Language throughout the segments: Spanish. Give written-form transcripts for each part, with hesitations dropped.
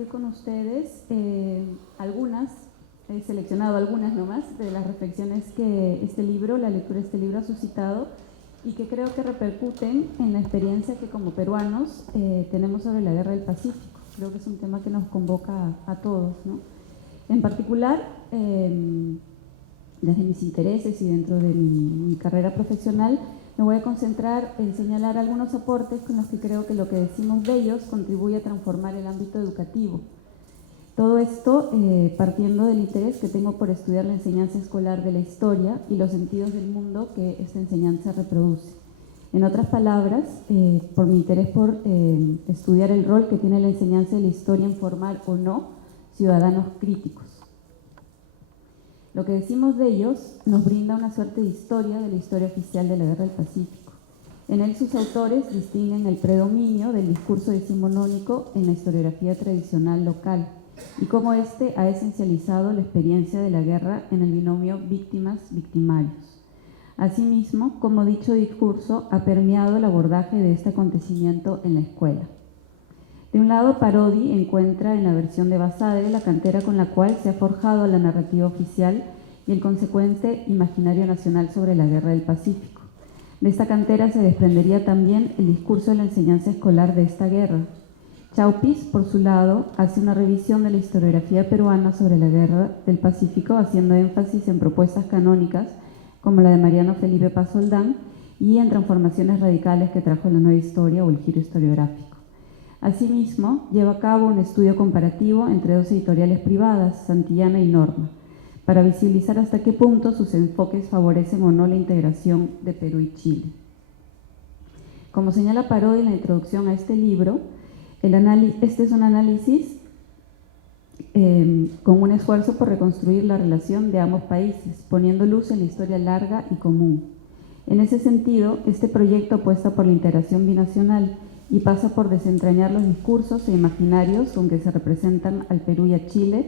compartir con ustedes he seleccionado algunas nomás de las reflexiones que la lectura de este libro ha suscitado y que creo que repercuten en la experiencia que como peruanos tenemos sobre la Guerra del Pacífico. Creo que es un tema que nos convoca a todos, ¿no? En particular, desde mis intereses y dentro de mi carrera profesional, me voy a concentrar en señalar algunos aportes con los que creo que lo que decimos de ellos contribuye a transformar el ámbito educativo. Todo esto partiendo del interés que tengo por estudiar la enseñanza escolar de la historia y los sentidos del mundo que esta enseñanza reproduce. En otras palabras, por mi interés por estudiar el rol que tiene la enseñanza de la historia en formar o no ciudadanos críticos. Lo que decimos de ellos nos brinda una suerte de historia de la historia oficial de la Guerra del Pacífico. En él sus autores distinguen el predominio del discurso decimonónico en la historiografía tradicional local y cómo éste ha esencializado la experiencia de la guerra en el binomio víctimas-victimarios. Asimismo, como dicho discurso ha permeado el abordaje de este acontecimiento en la escuela. De un lado, Parodi encuentra en la versión de Basadre la cantera con la cual se ha forjado la narrativa oficial y el consecuente imaginario nacional sobre la Guerra del Pacífico. De esta cantera se desprendería también el discurso de la enseñanza escolar de esta guerra. Chaupis, por su lado, hace una revisión de la historiografía peruana sobre la Guerra del Pacífico, haciendo énfasis en propuestas canónicas como la de Mariano Felipe Pasoldán y en transformaciones radicales que trajo la nueva historia o el giro historiográfico. Asimismo, lleva a cabo un estudio comparativo entre dos editoriales privadas, Santillana y Norma, para visibilizar hasta qué punto sus enfoques favorecen o no la integración de Perú y Chile. Como señala Parodi en la introducción a este libro, este es un análisis con un esfuerzo por reconstruir la relación de ambos países, poniendo luz en la historia larga y común. En ese sentido, este proyecto apuesta por la integración binacional y pasa por desentrañar los discursos e imaginarios con que se representan al Perú y a Chile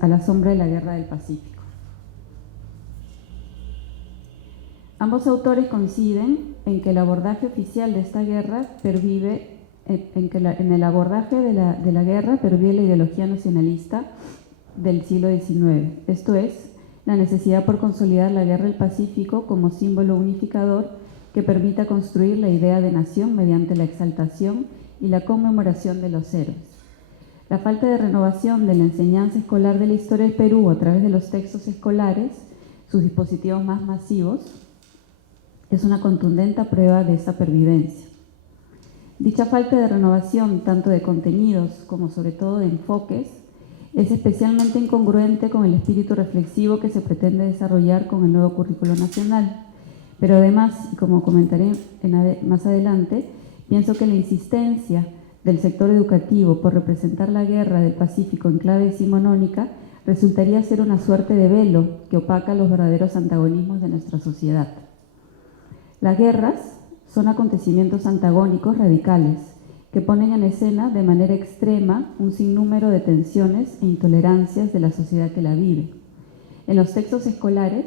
a la sombra de la Guerra del Pacífico. Ambos autores coinciden en que el abordaje oficial de esta guerra en el abordaje de la guerra pervive la ideología nacionalista del siglo XIX, esto es, la necesidad por consolidar la Guerra del Pacífico como símbolo unificador que permita construir la idea de nación mediante la exaltación y la conmemoración de los héroes. La falta de renovación de la enseñanza escolar de la historia del Perú a través de los textos escolares, sus dispositivos más masivos, es una contundente prueba de esa pervivencia. Dicha falta de renovación, tanto de contenidos como sobre todo de enfoques, es especialmente incongruente con el espíritu reflexivo que se pretende desarrollar con el nuevo currículo nacional. Pero además, y como comentaré más adelante, pienso que la insistencia del sector educativo por representar la Guerra del Pacífico en clave decimonónica resultaría ser una suerte de velo que opaca los verdaderos antagonismos de nuestra sociedad. Las guerras son acontecimientos antagónicos radicales que ponen en escena de manera extrema un sinnúmero de tensiones e intolerancias de la sociedad que la vive. En los textos escolares,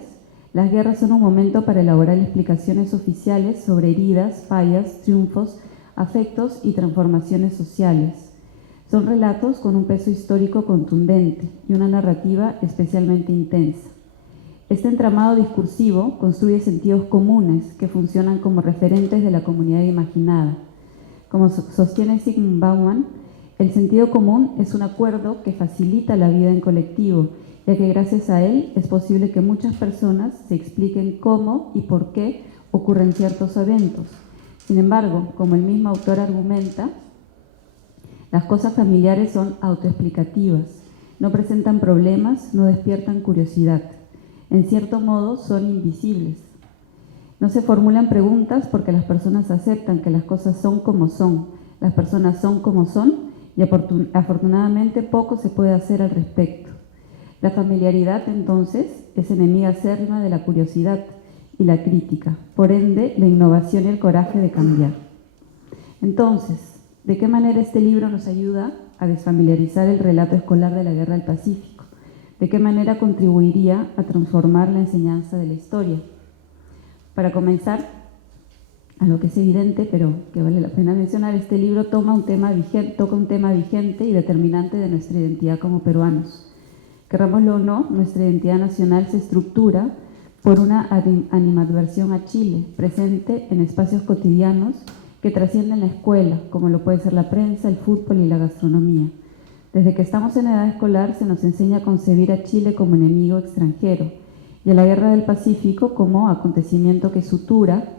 las guerras son un momento para elaborar explicaciones oficiales sobre heridas, fallas, triunfos, afectos y transformaciones sociales. Son relatos con un peso histórico contundente y una narrativa especialmente intensa. Este entramado discursivo construye sentidos comunes que funcionan como referentes de la comunidad imaginada. Como sostiene Zygmunt Bauman, el sentido común es un acuerdo que facilita la vida en colectivo, ya que gracias a él es posible que muchas personas se expliquen cómo y por qué ocurren ciertos eventos. Sin embargo, como el mismo autor argumenta, las cosas familiares son autoexplicativas, no presentan problemas, no despiertan curiosidad. En cierto modo, son invisibles. No se formulan preguntas porque las personas aceptan que las cosas son como son, las personas son como son y afortunadamente poco se puede hacer al respecto. La familiaridad, entonces, es enemiga acérrima de la curiosidad y la crítica, por ende, la innovación y el coraje de cambiar. Entonces, ¿de qué manera este libro nos ayuda a desfamiliarizar el relato escolar de la Guerra del Pacífico? ¿De qué manera contribuiría a transformar la enseñanza de la historia? Para comenzar, a lo que es evidente, pero que vale la pena mencionar, este libro toca un tema vigente y determinante de nuestra identidad como peruanos. Querrámoslo o no, nuestra identidad nacional se estructura por una animadversión a Chile, presente en espacios cotidianos que trascienden la escuela, como lo puede ser la prensa, el fútbol y la gastronomía. Desde que estamos en edad escolar se nos enseña a concebir a Chile como enemigo extranjero y a la Guerra del Pacífico como acontecimiento que sutura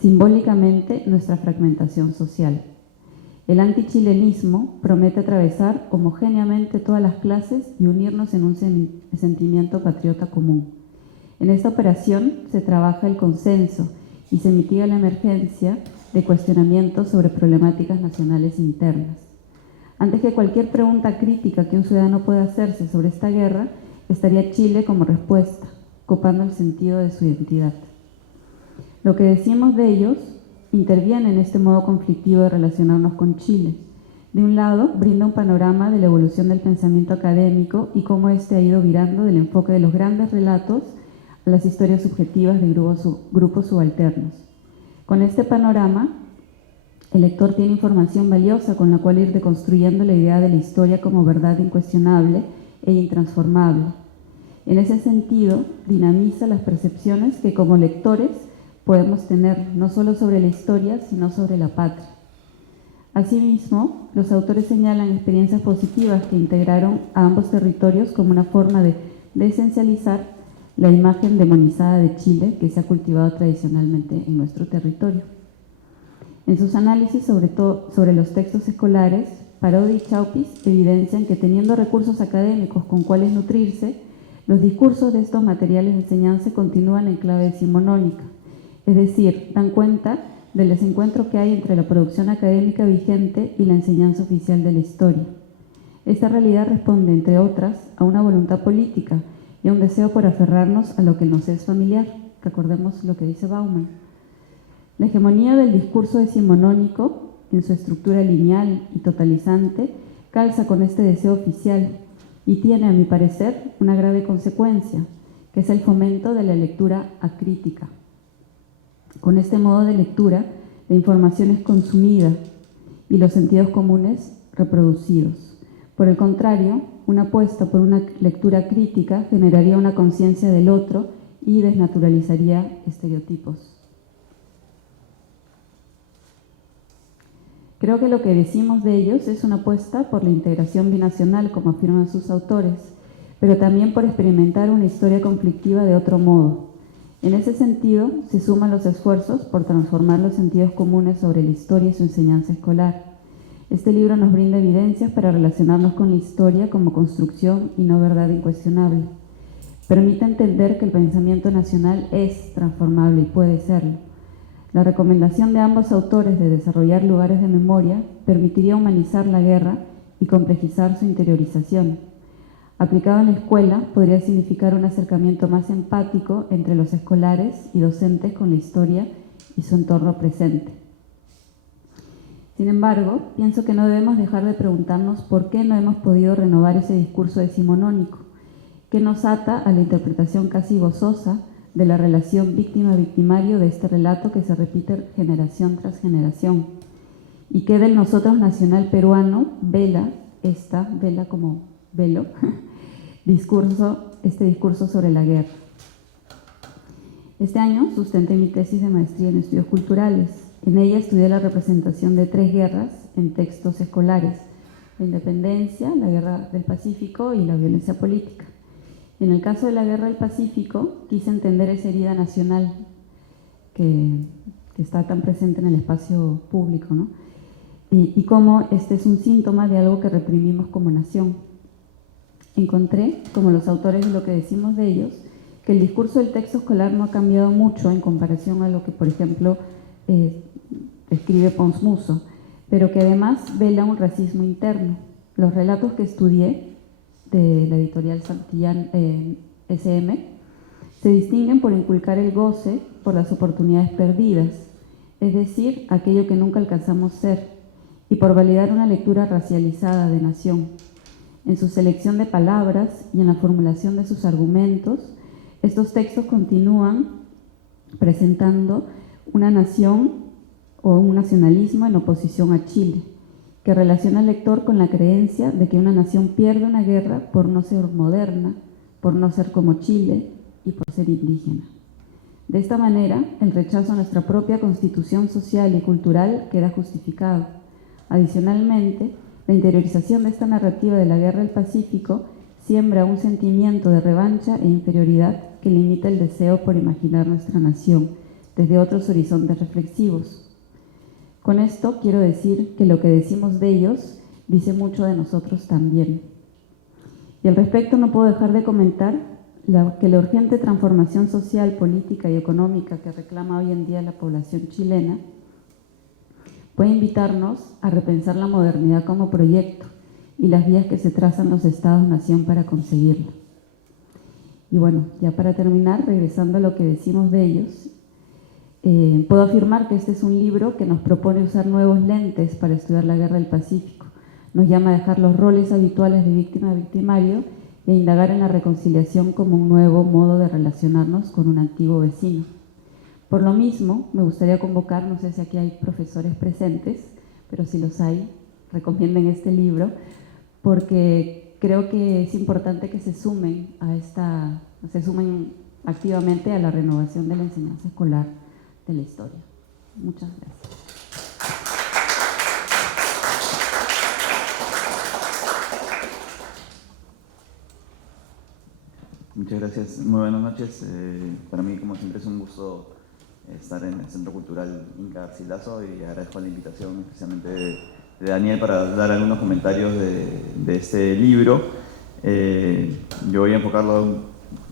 simbólicamente nuestra fragmentación social. El antichilenismo promete atravesar homogéneamente todas las clases y unirnos en un sentimiento patriota común. En esta operación se trabaja el consenso y se mitiga la emergencia de cuestionamientos sobre problemáticas nacionales internas. Antes que cualquier pregunta crítica que un ciudadano pueda hacerse sobre esta guerra, estaría Chile como respuesta, copando el sentido de su identidad. Lo que decimos de ellos interviene en este modo conflictivo de relacionarnos con Chile. De un lado, brinda un panorama de la evolución del pensamiento académico y cómo éste ha ido virando del enfoque de los grandes relatos a las historias subjetivas de grupos subalternos. Con este panorama, el lector tiene información valiosa con la cual ir deconstruyendo la idea de la historia como verdad incuestionable e intransformable. En ese sentido, dinamiza las percepciones que como lectores podemos tener no solo sobre la historia, sino sobre la patria. Asimismo, los autores señalan experiencias positivas que integraron a ambos territorios como una forma de desesencializar la imagen demonizada de Chile que se ha cultivado tradicionalmente en nuestro territorio. En sus análisis sobre los textos escolares, Parodi y Chaupis evidencian que teniendo recursos académicos con cuales nutrirse, los discursos de estos materiales de enseñanza continúan en clave decimonónica, es decir, dan cuenta del desencuentro que hay entre la producción académica vigente y la enseñanza oficial de la historia. Esta realidad responde, entre otras, a una voluntad política y a un deseo por aferrarnos a lo que nos es familiar. Recordemos lo que dice Bauman. La hegemonía del discurso decimonónico, en su estructura lineal y totalizante, calza con este deseo oficial y tiene, a mi parecer, una grave consecuencia, que es el fomento de la lectura acrítica. Con este modo de lectura, la información es consumida y los sentidos comunes reproducidos. Por el contrario, una apuesta por una lectura crítica generaría una conciencia del otro y desnaturalizaría estereotipos. Creo que lo que decimos de ellos es una apuesta por la integración binacional, como afirman sus autores, pero también por experimentar una historia conflictiva de otro modo. En ese sentido, se suman los esfuerzos por transformar los sentidos comunes sobre la historia y su enseñanza escolar. Este libro nos brinda evidencias para relacionarnos con la historia como construcción y no verdad incuestionable. Permite entender que el pensamiento nacional es transformable y puede serlo. La recomendación de ambos autores de desarrollar lugares de memoria permitiría humanizar la guerra y complejizar su interiorización. Aplicado en la escuela, podría significar un acercamiento más empático entre los escolares y docentes con la historia y su entorno presente. Sin embargo, pienso que no debemos dejar de preguntarnos por qué no hemos podido renovar ese discurso decimonónico, que nos ata a la interpretación casi gozosa de la relación víctima-victimario de este relato que se repite generación tras generación, y que del nosotros nacional peruano vela como velo, este discurso sobre la guerra. Este año sustenté mi tesis de maestría en estudios culturales. En ella estudié la representación de 3 guerras en textos escolares: la independencia, la guerra del Pacífico y la violencia política. En el caso de la guerra del Pacífico, quise entender esa herida nacional que está tan presente en el espacio público, ¿no? Y cómo este es un síntoma de algo que reprimimos como nación. Encontré, como los autores de lo que decimos de ellos, que el discurso del texto escolar no ha cambiado mucho en comparación a lo que, por ejemplo, escribe Pons Muso, pero que además vela un racismo interno. Los relatos que estudié de la editorial Santillán SM se distinguen por inculcar el goce por las oportunidades perdidas, es decir, aquello que nunca alcanzamos ser, y por validar una lectura racializada de nación. En su selección de palabras y en la formulación de sus argumentos, estos textos continúan presentando una nación o un nacionalismo en oposición a Chile, que relaciona al lector con la creencia de que una nación pierde una guerra por no ser moderna, por no ser como Chile y por ser indígena. De esta manera, el rechazo a nuestra propia constitución social y cultural queda justificado. Adicionalmente, la interiorización de esta narrativa de la Guerra del Pacífico siembra un sentimiento de revancha e inferioridad que limita el deseo por imaginar nuestra nación desde otros horizontes reflexivos. Con esto quiero decir que lo que decimos de ellos dice mucho de nosotros también. Y al respecto no puedo dejar de comentar que la urgente transformación social, política y económica que reclama hoy en día la población chilena puede invitarnos a repensar la modernidad como proyecto y las vías que se trazan los Estados-nación para conseguirlo. Y bueno, ya para terminar, regresando a lo que decimos de ellos, puedo afirmar que este es un libro que nos propone usar nuevos lentes para estudiar la Guerra del Pacífico. Nos llama a dejar los roles habituales de víctima-victimario e indagar en la reconciliación como un nuevo modo de relacionarnos con un antiguo vecino. Por lo mismo, me gustaría convocar, no sé si aquí hay profesores presentes, pero si los hay, recomienden este libro, porque creo que es importante que se sumen activamente a la renovación de la enseñanza escolar de la historia. Muchas gracias. Muchas gracias. Muy buenas noches. Para mí, como siempre, es un gusto estar en el Centro Cultural Inca Garcilaso y agradezco la invitación especialmente de Daniel para dar algunos comentarios de este libro. Yo voy a enfocarlo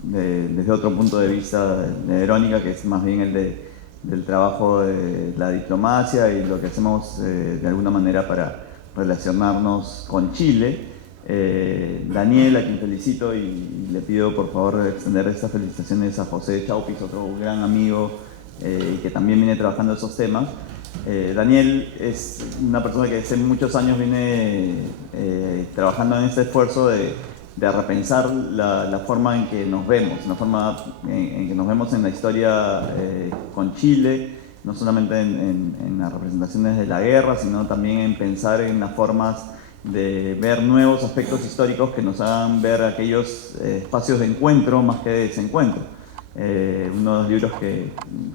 desde otro punto de vista de Verónica, que es más bien el del trabajo de la diplomacia y lo que hacemos de alguna manera para relacionarnos con Chile. Daniel, a quien felicito y le pido por favor extender estas felicitaciones a José Chaupis, otro gran amigo y que también viene trabajando esos temas. Daniel es una persona que hace muchos años viene trabajando en este esfuerzo de repensar la forma en que nos vemos, la forma en que nos vemos en la historia con Chile, no solamente en las representaciones de la guerra, sino también en pensar en las formas de ver nuevos aspectos históricos que nos hagan ver aquellos espacios de encuentro más que de desencuentro. Uno de los libros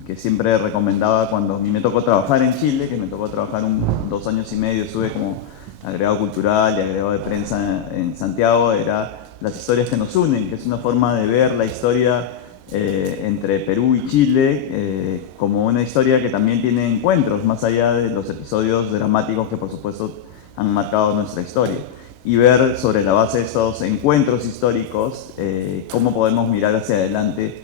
que siempre recomendaba cuando a mí me tocó trabajar en Chile, que me tocó trabajar 2 años y medio, estuve como agregado cultural y agregado de prensa en Santiago, era Las historias que nos unen, que es una forma de ver la historia entre Perú y Chile como una historia que también tiene encuentros, más allá de los episodios dramáticos que por supuesto han marcado nuestra historia, y ver sobre la base de estos encuentros históricos cómo podemos mirar hacia adelante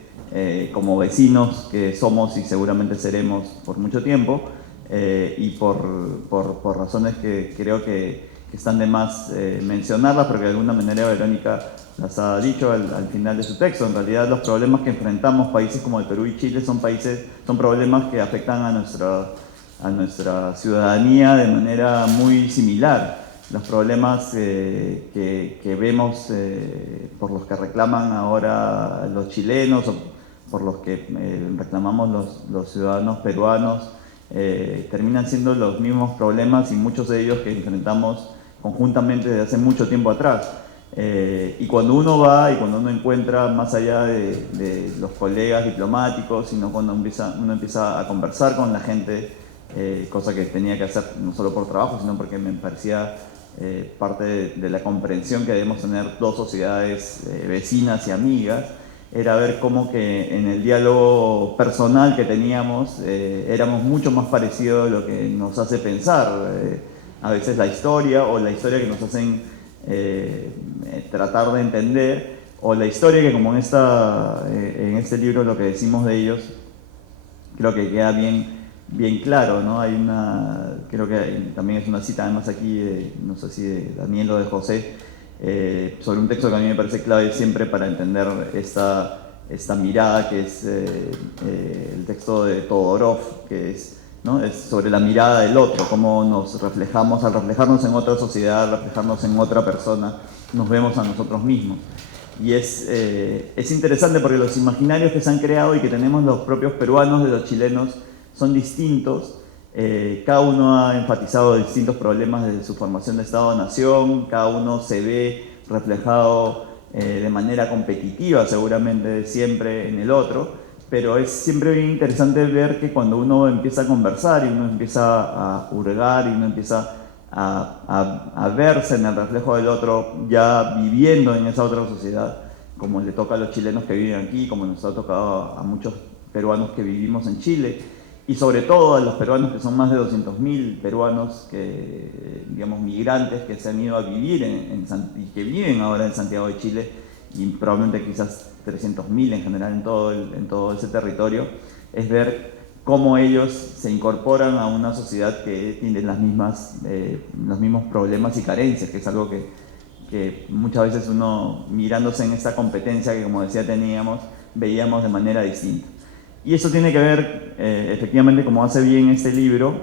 como vecinos que somos y seguramente seremos por mucho tiempo, y por razones que creo que están de más mencionarlas, pero que de alguna manera Verónica las ha dicho al final de su texto. En realidad los problemas que enfrentamos países como el Perú y Chile son problemas que afectan a nuestra ciudadanía de manera muy similar. Los problemas que vemos por los que reclaman ahora los chilenos o por los que reclamamos los ciudadanos peruanos terminan siendo los mismos problemas y muchos de ellos que enfrentamos conjuntamente desde hace mucho tiempo atrás. Y cuando uno va y cuando uno encuentra más allá de los colegas diplomáticos, sino cuando uno empieza a conversar con la gente, cosa que tenía que hacer no solo por trabajo, sino porque me parecía parte de la comprensión que debemos tener dos sociedades vecinas y amigas, era ver cómo que en el diálogo personal que teníamos éramos mucho más parecidos de lo que nos hace pensar a veces la historia, o la historia que nos hacen tratar de entender, o la historia que, como en este libro lo que decimos de ellos, creo que queda bien claro, ¿no? Creo que también es una cita además aquí, no sé si de Daniel o de José, sobre un texto que a mí me parece clave siempre para entender esta mirada, que es el texto de Todorov, que es sobre la mirada del otro, cómo nos reflejamos, al reflejarnos en otra sociedad, al reflejarnos en otra persona, nos vemos a nosotros mismos. Y es interesante porque los imaginarios que se han creado y que tenemos los propios peruanos de los chilenos son distintos. Cada uno ha enfatizado distintos problemas de su formación de Estado-Nación, cada uno se ve reflejado de manera competitiva seguramente siempre en el otro, pero es siempre bien interesante ver que cuando uno empieza a conversar y uno empieza a hurgar y uno empieza a verse en el reflejo del otro, ya viviendo en esa otra sociedad, como le toca a los chilenos que viven aquí, como nos ha tocado a muchos peruanos que vivimos en Chile, y sobre todo a los peruanos, que son más de 200.000 peruanos, digamos, migrantes que se han ido a vivir y que viven ahora en Santiago de Chile, y probablemente quizás 300.000 en general en todo ese territorio, es ver cómo ellos se incorporan a una sociedad que tiene los mismos problemas y carencias, que es algo que muchas veces uno, mirándose en esta competencia que, como decía, veíamos de manera distinta. Y eso tiene que ver, efectivamente, como hace bien este libro,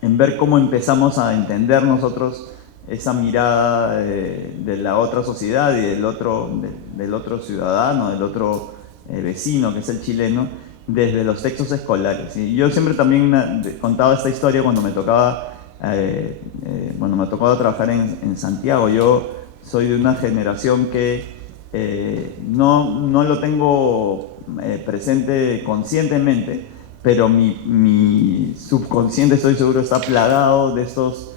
en ver cómo empezamos a entender nosotros esa mirada de la otra sociedad y del otro ciudadano, del otro vecino, que es el chileno, desde los textos escolares. Y yo siempre también contaba esta historia cuando me tocaba, me tocaba trabajar en Santiago. Yo soy de una generación que no lo tengo presente conscientemente, pero mi subconsciente, estoy seguro, está plagado de estos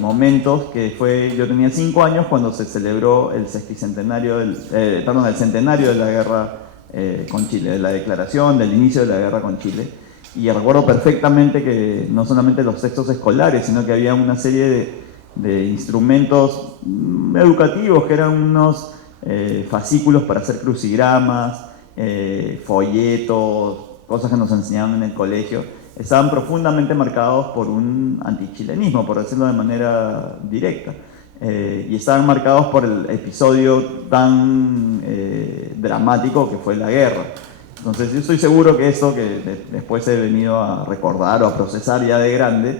momentos yo tenía 5 años cuando se celebró el centenario de la guerra con Chile, de la declaración del inicio de la guerra con Chile. Y recuerdo perfectamente que no solamente los textos escolares, sino que había una serie de instrumentos educativos que eran unos fascículos para hacer crucigramas, folletos, cosas que nos enseñaban en el colegio. Estaban profundamente marcados por un antichilenismo, por decirlo de manera directa, y estaban marcados por el episodio tan dramático que fue la guerra. Entonces yo estoy seguro que esto que después he venido a recordar o a procesar ya de grande,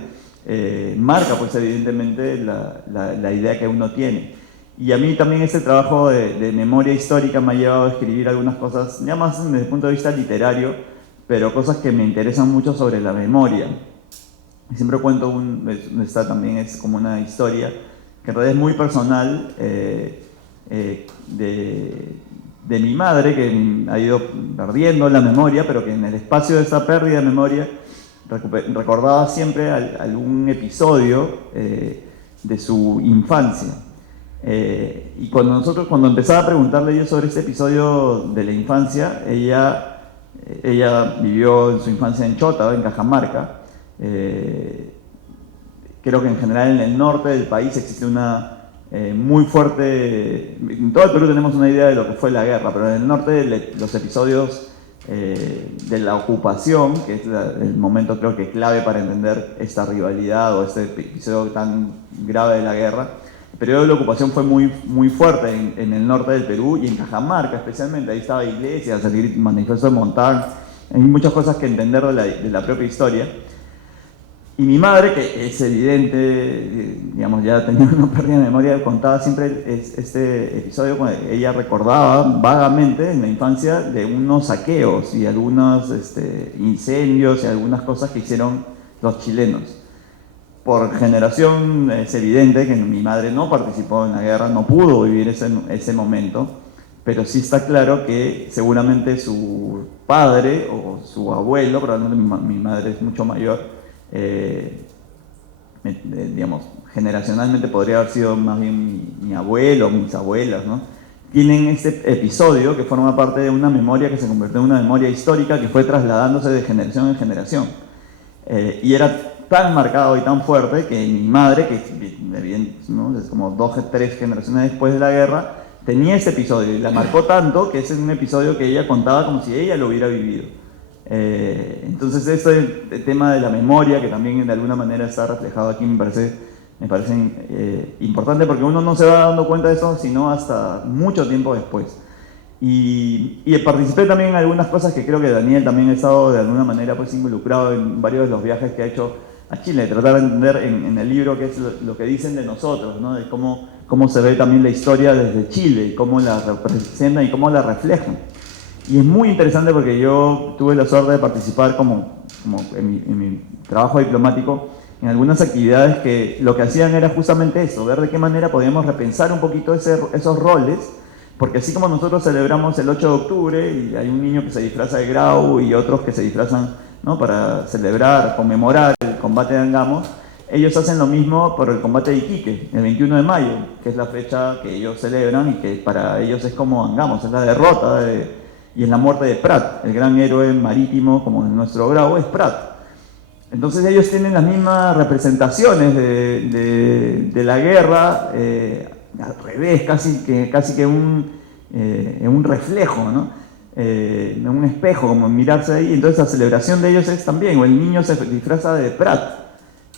marca pues evidentemente la idea que uno tiene. Y a mí también este trabajo de memoria histórica me ha llevado a escribir algunas cosas, ya más desde el punto de vista literario, pero cosas que me interesan mucho sobre la memoria. Siempre cuento esta también es como una historia que en realidad es muy personal, de mi madre, que ha ido perdiendo la memoria, pero que en el espacio de esa pérdida de memoria recordaba siempre algún episodio de su infancia. Y cuando empezaba a preguntarle yo sobre ese episodio de la infancia, ella vivió en su infancia en Chota, en Cajamarca. Creo que en general en el norte del país existe una muy fuerte... En todo el Perú tenemos una idea de lo que fue la guerra, pero en el norte los episodios de la ocupación, que es el momento creo que clave para entender esta rivalidad o este episodio tan grave de la guerra, el periodo de la ocupación fue muy, muy fuerte en el norte del Perú y en Cajamarca especialmente. Ahí estaba Iglesias, el manifiesto de Montán, hay muchas cosas que entender de la propia historia. Y mi madre, que es evidente, digamos, ya tenía una pérdida de memoria, contaba siempre este episodio cuando ella recordaba vagamente en la infancia de unos saqueos y algunos incendios y algunas cosas que hicieron los chilenos. Por generación es evidente que mi madre no participó en la guerra, no pudo vivir ese momento, pero sí está claro que seguramente su padre o su abuelo, probablemente mi madre es mucho mayor, digamos, generacionalmente podría haber sido más bien mi abuelo o mis abuelas, ¿no? Tienen este episodio que forma parte de una memoria que se convirtió en una memoria histórica que fue trasladándose de generación en generación. Y era tan marcado y tan fuerte que mi madre, que ¿no? es como 2 o 3 generaciones después de la guerra, tenía ese episodio y la marcó tanto que ese es un episodio que ella contaba como si ella lo hubiera vivido. Entonces este tema de la memoria, que también de alguna manera está reflejado aquí, me parece importante, porque uno no se va dando cuenta de eso sino hasta mucho tiempo después. Y participé también en algunas cosas que creo que Daniel también ha estado de alguna manera pues involucrado en varios de los viajes que ha hecho a Chile, tratar de entender en el libro qué es lo que dicen de nosotros, ¿no? De cómo se ve también la historia desde Chile, y cómo la representan y cómo la reflejan. Y es muy interesante porque yo tuve la suerte de participar como como en mi trabajo diplomático, en algunas actividades que lo que hacían era justamente eso, ver de qué manera podíamos repensar un poquito esos roles, porque así como nosotros celebramos el 8 de octubre y hay un niño que se disfraza de Grau y otros que se disfrazan, ¿no?, para celebrar, conmemorar el combate de Angamos, ellos hacen lo mismo por el combate de Iquique, el 21 de mayo, que es la fecha que ellos celebran y que para ellos es como Angamos, es la derrota y es la muerte de Prat, el gran héroe marítimo como en nuestro Grau es Prat. Entonces ellos tienen las mismas representaciones de la guerra, al revés, casi que un reflejo, ¿no? Un espejo, como mirarse ahí. Entonces la celebración de ellos es también, o el niño se disfraza de Prat.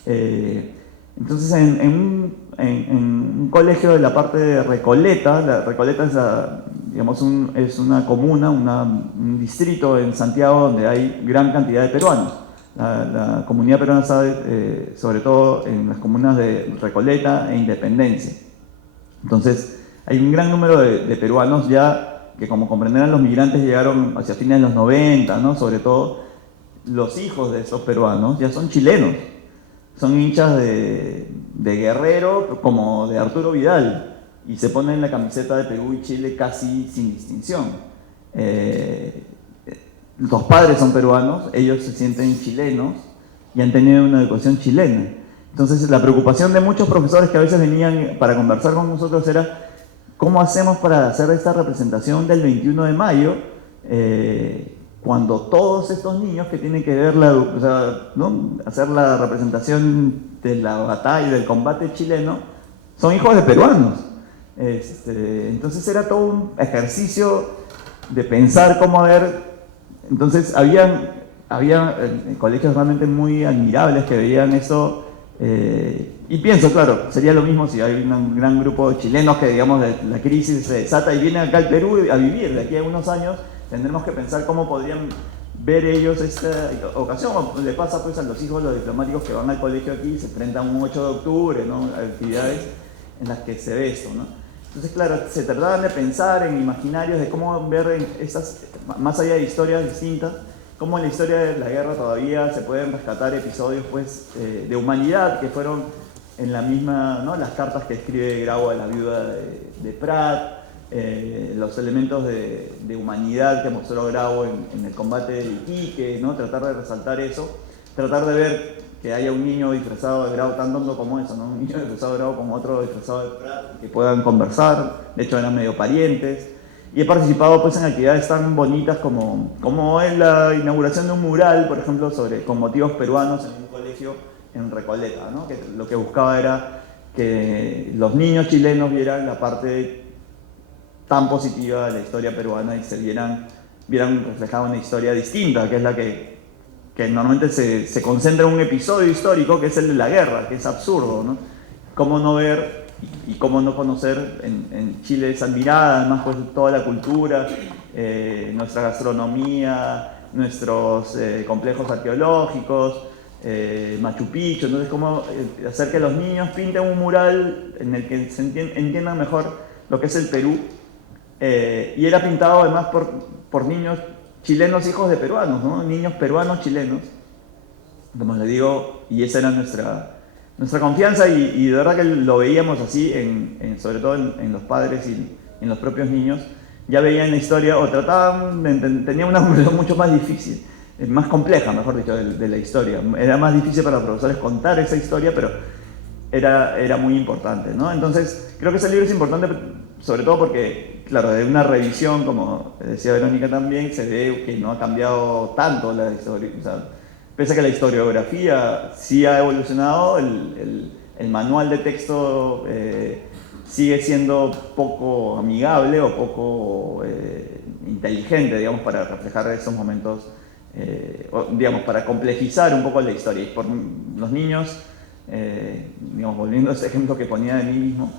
Entonces en un colegio de la parte de Recoleta, la Recoleta es, es una comuna, un distrito en Santiago donde hay gran cantidad de peruanos. La comunidad peruana está sobre todo en las comunas de Recoleta e Independencia. Entonces hay un gran número de peruanos ya que, como comprenderán, los migrantes llegaron hacia fines de los 90, ¿no? Sobre todo los hijos de esos peruanos ya son chilenos, son hinchas de Guerrero como de Arturo Vidal y se ponen la camiseta de Perú y Chile casi sin distinción. Los padres son peruanos, ellos se sienten chilenos y han tenido una educación chilena. Entonces la preocupación de muchos profesores que a veces venían para conversar con nosotros era ¿cómo hacemos para hacer esta representación del 21 de mayo cuando todos estos niños que tienen que ver ¿no?, hacer la representación de la batalla, del combate chileno, son hijos de peruanos? Entonces era todo un ejercicio de pensar cómo ver. Entonces había colegios realmente muy admirables que veían eso, y pienso, claro, sería lo mismo si hay un gran grupo de chilenos que, digamos, la crisis se desata y vienen acá al Perú a vivir. De aquí a unos años tendremos que pensar cómo podrían ver ellos esta ocasión. O le pasa pues a los hijos de los diplomáticos que van al colegio aquí y se enfrentan un 8 de octubre, ¿no?, actividades en las que se ve esto, ¿no? Entonces, claro, se trataban de pensar en imaginarios de cómo ver estas, más allá de historias distintas, cómo en la historia de la guerra todavía se pueden rescatar episodios pues, de humanidad que fueron en la misma, ¿no?, las cartas que escribe Grau a la viuda de Prat, los elementos de humanidad que mostró Grau en el combate de Iquique, ¿no?, tratar de resaltar eso, tratar de ver que haya un niño disfrazado de Grau tan tonto como eso, ¿no?, un niño disfrazado de Grau como otro disfrazado de Prat, que puedan conversar, de hecho eran medio parientes. Y he participado pues en actividades tan bonitas como en la inauguración de un mural, por ejemplo, con motivos peruanos en un colegio en Recoleta, ¿no?, que lo que buscaba era que los niños chilenos vieran la parte tan positiva de la historia peruana y se vieran reflejada una historia distinta, que es la que normalmente se concentra en un episodio histórico, que es el de la guerra, que es absurdo, ¿no? Cómo no ver y cómo no conocer en Chile esa mirada, además pues toda la cultura, nuestra gastronomía, nuestros complejos arqueológicos, Machu Picchu. Entonces cómo hacer que los niños pinten un mural en el que se entiendan mejor lo que es el Perú, y era pintado además por niños chilenos hijos de peruanos, ¿no?, niños peruanos chilenos, como les digo, y esa era nuestra confianza y de verdad que lo veíamos así, sobre todo en los padres y en los propios niños. Ya veían la historia o tenían una comprensión mucho más difícil, más compleja, mejor dicho, de la historia. Era más difícil para los profesores contar esa historia, pero era muy importante, ¿no? Entonces creo que ese libro es importante sobre todo porque, claro, de una revisión, como decía Verónica también, se ve que no ha cambiado tanto la historia. O sea, pese a que la historiografía sí ha evolucionado, el manual de texto sigue siendo poco amigable o poco inteligente, digamos, para reflejar esos momentos, digamos, para complejizar un poco la historia. Y por los niños, digamos, volviendo a ese ejemplo que ponía de mí mismo,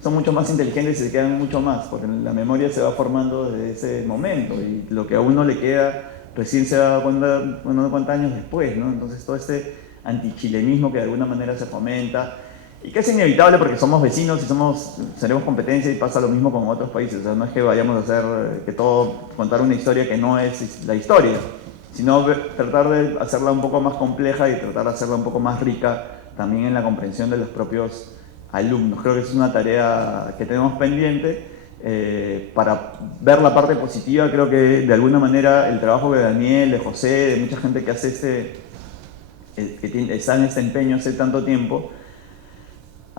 son mucho más inteligentes y se quedan mucho más, porque la memoria se va formando desde ese momento y lo que a uno le queda recién se da cuenta, bueno, cuántos años después, ¿no? Entonces todo este antichilenismo que de alguna manera se fomenta y que es inevitable porque somos vecinos y seremos competencia y pasa lo mismo con otros países. O sea, no es que vayamos a hacer contar una historia que no es la historia, sino tratar de hacerla un poco más compleja y tratar de hacerla un poco más rica también en la comprensión de los propios alumnos. Creo que es una tarea que tenemos pendiente. Para ver la parte positiva, creo que de alguna manera el trabajo de Daniel, de José, de mucha gente que hace está en este empeño hace tanto tiempo,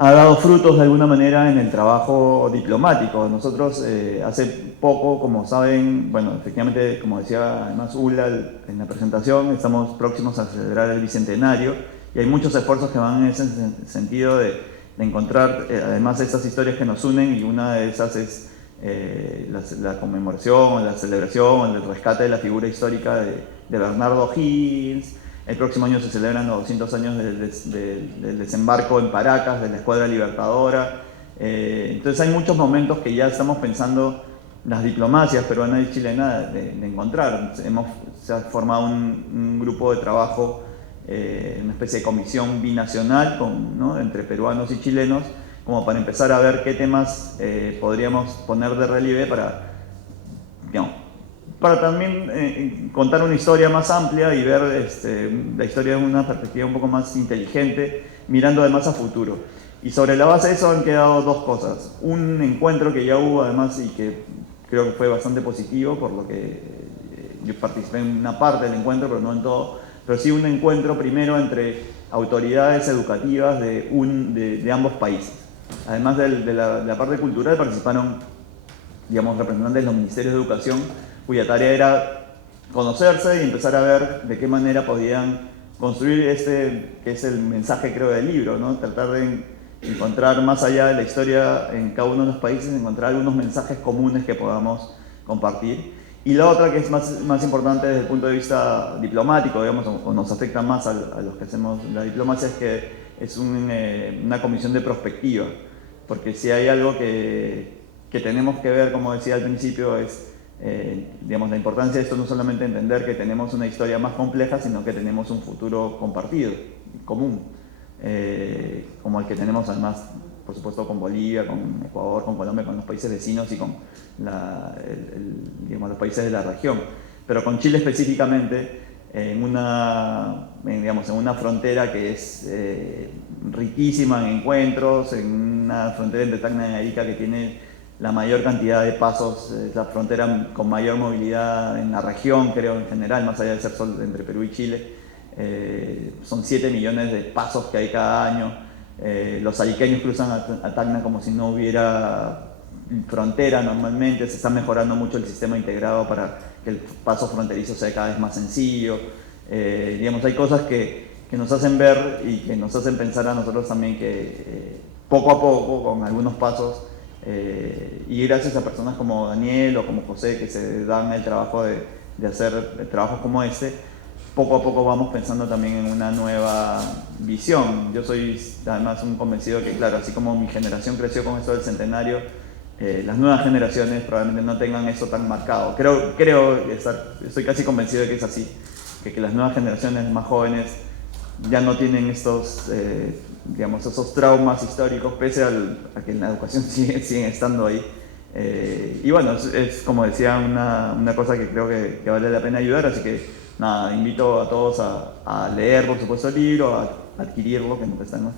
ha dado frutos de alguna manera en el trabajo diplomático. Nosotros hace poco, como saben, bueno, efectivamente, como decía además Ula en la presentación, estamos próximos a celebrar el Bicentenario y hay muchos esfuerzos que van en ese sentido de encontrar además estas historias que nos unen, y una de esas es la conmemoración, la celebración, el rescate de la figura histórica de Bernardo Higgins. El próximo año se celebran los 200 años del desembarco en Paracas, de la Escuadra Libertadora. Entonces hay muchos momentos que ya estamos pensando las diplomacias peruana y chilena de encontrar. Se ha formado un grupo de trabajo, una especie de comisión binacional ¿no?, entre peruanos y chilenos, como para empezar a ver qué temas podríamos poner de relieve para también contar una historia más amplia y ver la historia de una perspectiva un poco más inteligente, mirando además a futuro. Y sobre la base de eso han quedado dos cosas. Un encuentro que ya hubo además y que creo que fue bastante positivo, por lo que yo participé en una parte del encuentro, pero no en todo, pero sí un encuentro primero entre autoridades educativas de ambos países. Además de la parte cultural participaron, digamos, representantes de los ministerios de educación, cuya tarea era conocerse y empezar a ver de qué manera podían construir que es el mensaje, creo, del libro, ¿no? Tratar de encontrar, más allá de la historia en cada uno de los países, encontrar algunos mensajes comunes que podamos compartir. Y la otra, que es más importante desde el punto de vista diplomático, digamos, o nos afecta más a los que hacemos la diplomacia, es que es una comisión de prospectiva, porque si hay algo que tenemos que ver, como decía al principio, es digamos, la importancia de esto no solamente entender que tenemos una historia más compleja, sino que tenemos un futuro compartido, común, como el que tenemos además, por supuesto, con Bolivia, con Ecuador, con Colombia, con los países vecinos y con digamos, los países de la región. Pero con Chile específicamente, en una frontera que es riquísima en encuentros, en una frontera entre Tacna y Arica que tiene la mayor cantidad de pasos, la frontera con mayor movilidad en la región, creo, en general, más allá del ser solo entre Perú y Chile. Son 7 millones de pasos que hay cada año. Los ariqueños cruzan a Tacna como si no hubiera frontera normalmente. Se está mejorando mucho el sistema integrado para que el paso fronterizo sea cada vez más sencillo. Digamos, hay cosas que nos hacen ver y que nos hacen pensar a nosotros también que poco a poco, con algunos pasos, y gracias a personas como Daniel o como José, que se dan el trabajo de hacer trabajos como este, poco a poco vamos pensando también en una nueva visión. Yo soy además un convencido que, claro, así como mi generación creció con esto del centenario, las nuevas generaciones probablemente no tengan eso tan marcado. Estoy casi convencido de que es así, que las nuevas generaciones más jóvenes ya no tienen esos traumas históricos, pese a que en la educación siguen estando ahí. Y bueno, es como decía, una cosa que creo que vale la pena ayudar, así que nada, invito a todos a leer, por supuesto, el libro, a adquirirlo, que no cuesta, ¿no?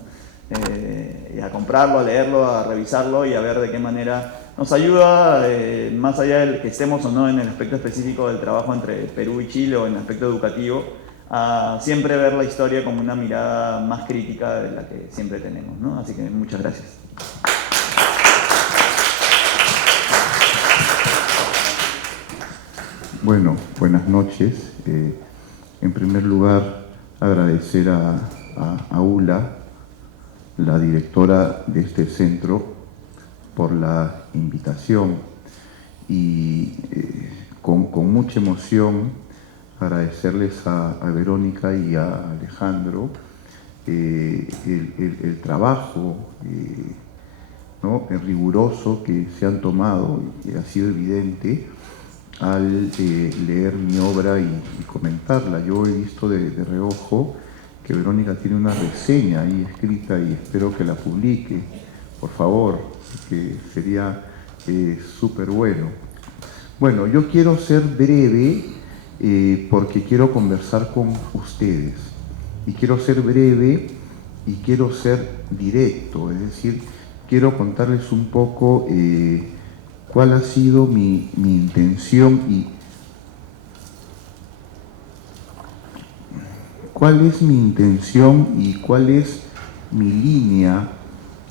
Y a comprarlo, a leerlo, a revisarlo y a ver de qué manera nos ayuda, más allá de que estemos o no en el aspecto específico del trabajo entre Perú y Chile o en el aspecto educativo, a siempre ver la historia como una mirada más crítica de la que siempre tenemos, ¿no? Así que muchas gracias. Bueno, buenas noches. En primer lugar, agradecer a Ula, la directora de este centro, por la invitación y con mucha emoción agradecerles a Verónica y a Alejandro el trabajo ¿no?, riguroso que se han tomado y ha sido evidente al leer mi obra y comentarla. Yo he visto de reojo que Verónica tiene una reseña ahí escrita y espero que la publique, por favor, que sería súper bueno. Bueno, yo quiero ser breve porque quiero conversar con ustedes. Y quiero ser breve y quiero ser directo, es decir, quiero contarles un poco cuál ha sido mi intención y cuál es mi intención y cuál es mi línea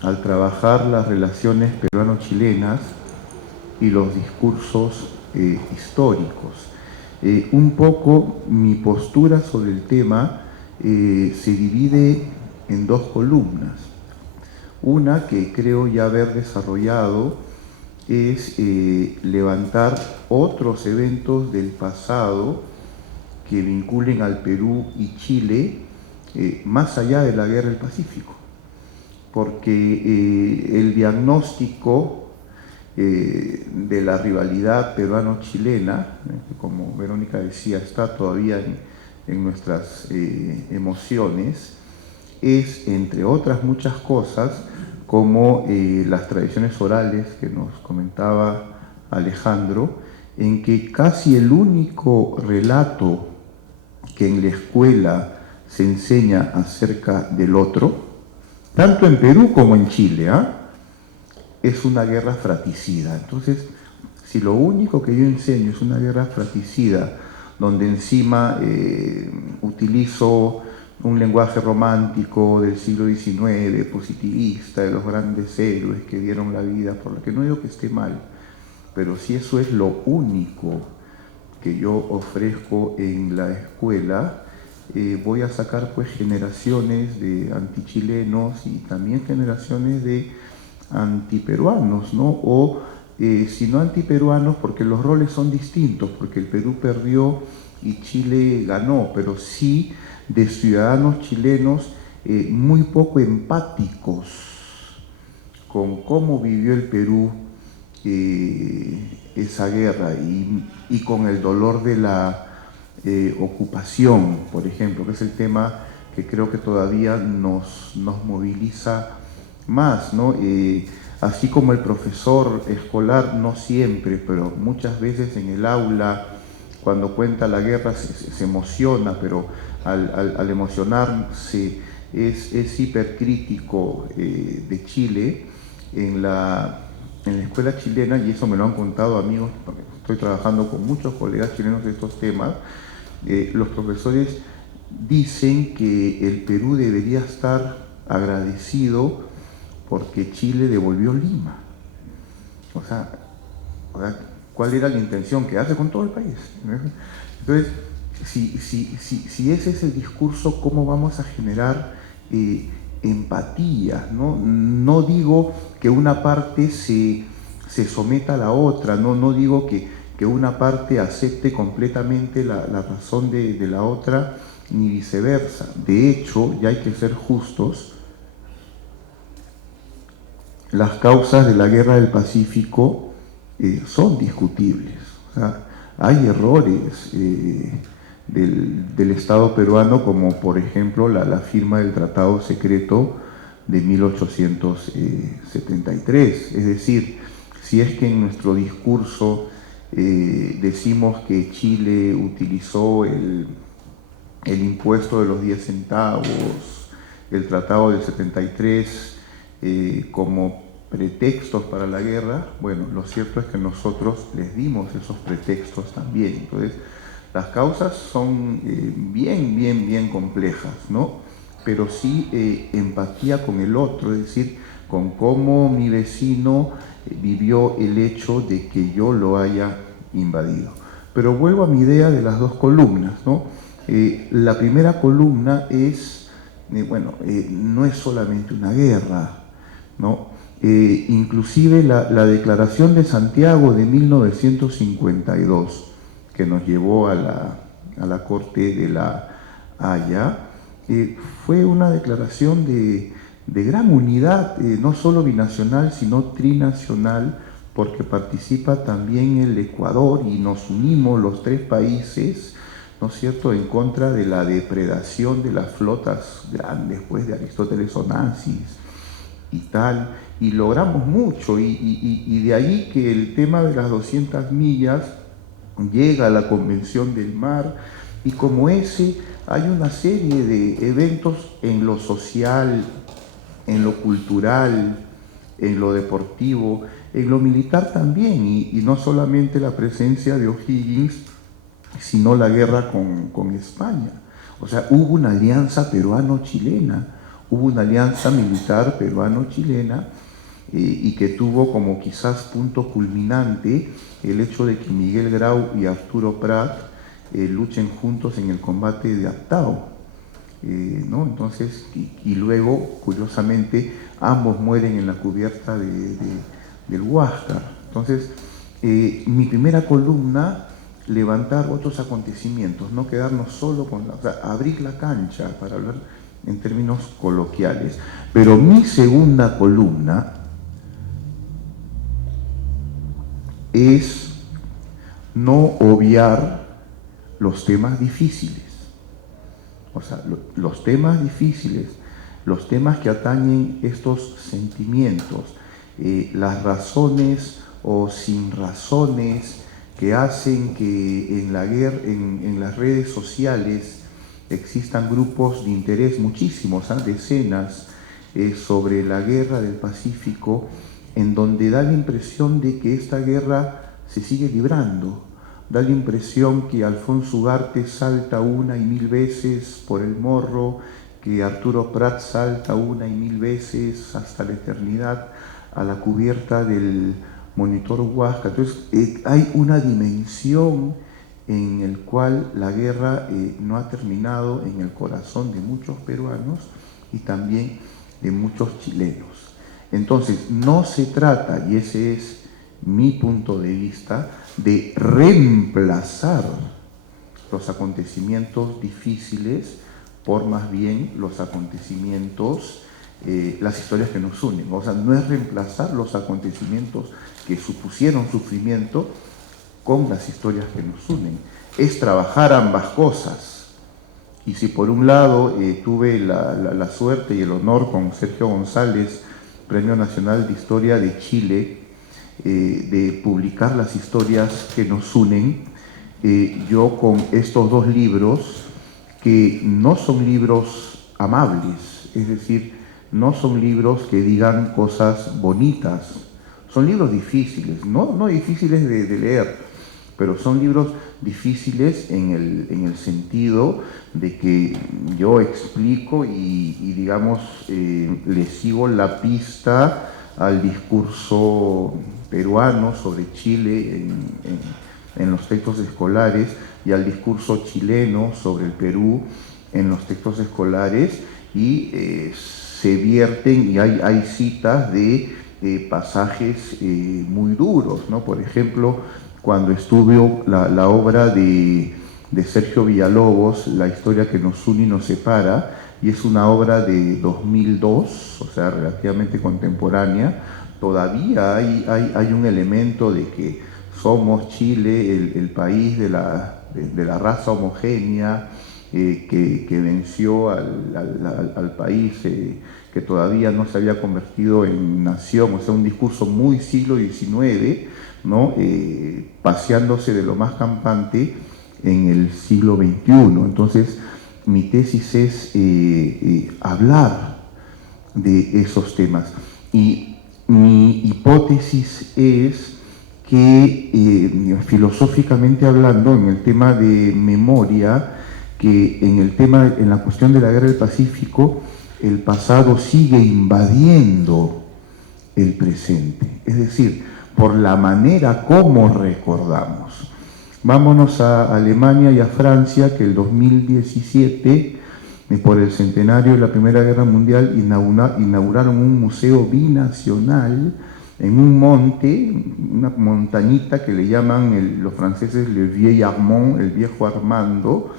al trabajar las relaciones peruano-chilenas y los discursos históricos. Un poco mi postura sobre el tema se divide en dos columnas. Una que creo ya haber desarrollado es levantar otros eventos del pasado que vinculen al Perú y Chile más allá de la Guerra del Pacífico, porque el diagnóstico de la rivalidad peruano-chilena, como Verónica decía, está todavía en nuestras emociones, es, entre otras muchas cosas, como las tradiciones orales que nos comentaba Alejandro, en que casi el único relato que en la escuela se enseña acerca del otro, tanto en Perú como en Chile, es una guerra fratricida. Entonces, si lo único que yo enseño es una guerra fratricida, donde encima utilizo un lenguaje romántico del siglo XIX, positivista, de los grandes héroes que dieron la vida, por lo que no digo que esté mal, pero si eso es lo único que yo ofrezco en la escuela, voy a sacar pues generaciones de antichilenos y también generaciones de antiperuanos, ¿no? O si no antiperuanos, porque los roles son distintos, porque el Perú perdió y Chile ganó, pero sí de ciudadanos chilenos muy poco empáticos con cómo vivió el Perú esa guerra y con el dolor de la ocupación, por ejemplo, que es el tema que creo que todavía nos moviliza más, ¿no? Así como el profesor escolar, no siempre, pero muchas veces en el aula, cuando cuenta la guerra se emociona, pero al emocionarse es hipercrítico de Chile en la escuela chilena, y eso me lo han contado amigos, porque estoy trabajando con muchos colegas chilenos de estos temas. Los profesores dicen que el Perú debería estar agradecido porque Chile devolvió Lima. O sea, ¿cuál era la intención? Quedarse con todo el país. Entonces, si ese es el discurso, ¿cómo vamos a generar empatía? No digo que una parte se someta a la otra, no digo que una parte acepte completamente la razón de la otra, ni viceversa. De hecho, ya hay que ser justos, las causas de la Guerra del Pacífico son discutibles. O sea, hay errores del Estado peruano, como por ejemplo la firma del Tratado Secreto de 1873. Es decir, si es que en nuestro discurso decimos que Chile utilizó el impuesto de los 10 centavos, el Tratado del 73, como pretextos para la guerra, bueno, lo cierto es que nosotros les dimos esos pretextos también. Entonces, las causas son bien complejas, ¿no? Pero sí empatía con el otro, es decir, con cómo mi vecino vivió el hecho de que yo lo haya invadido. Pero vuelvo a mi idea de las dos columnas, ¿no? La primera columna es, no es solamente una guerra, ¿no? Inclusive la Declaración de Santiago de 1952, que nos llevó a la Corte de la Haya, fue una declaración de gran unidad, no solo binacional, sino trinacional, porque participa también el Ecuador y nos unimos los tres países, ¿no es cierto?, en contra de la depredación de las flotas grandes, pues, de Aristóteles Onassis y tal, y logramos mucho, y de ahí que el tema de las 200 millas llega a la Convención del Mar, y como ese hay una serie de eventos en lo social, en lo cultural, en lo deportivo, en lo militar también, y no solamente la presencia de O'Higgins, sino la guerra con España. O sea, hubo una alianza peruano-chilena, hubo una alianza militar peruano-chilena, y que tuvo como quizás punto culminante el hecho de que Miguel Grau y Arturo Prat luchen juntos en el combate de Actao, ¿no? Entonces, y luego, curiosamente, ambos mueren en la cubierta del Huáscar. Entonces, mi primera columna, levantar otros acontecimientos, no quedarnos solo con o sea, abrir la cancha, para hablar en términos coloquiales. Pero mi segunda columna es no obviar los temas difíciles. O sea, los temas difíciles, los temas que atañen estos sentimientos, las razones o sin razones que hacen que en la guerra, en las redes sociales existan grupos de interés, muchísimos, decenas, sobre la guerra del Pacífico, en donde da la impresión de que esta guerra se sigue librando. Da la impresión que Alfonso Ugarte salta una y mil veces por el morro, que Arturo Prat salta una y mil veces hasta la eternidad a la cubierta del monitor Huáscar. Entonces, hay una dimensión en el cual la guerra no ha terminado en el corazón de muchos peruanos y también de muchos chilenos. Entonces, no se trata, y ese es mi punto de vista, de reemplazar los acontecimientos difíciles por más bien los acontecimientos, las historias que nos unen. O sea, no es reemplazar los acontecimientos que supusieron sufrimiento con las historias que nos unen. Es trabajar ambas cosas. Y si por un lado tuve la suerte y el honor con Sergio González, Premio Nacional de Historia de Chile, de publicar las historias que nos unen, yo con estos dos libros, que no son libros amables, es decir, no son libros que digan cosas bonitas, son libros difíciles, no difíciles de leer, pero son libros difíciles en el sentido de que yo explico y digamos, le sigo la pista al discurso peruano sobre Chile en los textos escolares, y al discurso chileno sobre el Perú en los textos escolares, y se vierten, y hay citas de pasajes muy duros, ¿no? Por ejemplo, cuando estuvo la obra de Sergio Villalobos, La historia que nos une y nos separa, y es una obra de 2002, o sea, relativamente contemporánea, todavía hay un elemento de que somos Chile, el país de la raza homogénea, que venció al país que todavía no se había convertido en nación, o sea, un discurso muy siglo XIX, ¿no? Paseándose de lo más campante en el siglo XXI. Entonces, mi tesis es hablar de esos temas. Y mi hipótesis es que, filosóficamente hablando, en el tema de memoria, que en la cuestión de la guerra del Pacífico, el pasado sigue invadiendo el presente. Es decir, por la manera como recordamos. Vámonos a Alemania y a Francia, que el 2017, por el centenario de la Primera Guerra Mundial, inauguraron un museo binacional en un monte, una montañita que le llaman los franceses Le Vieil Armand, el viejo Armando.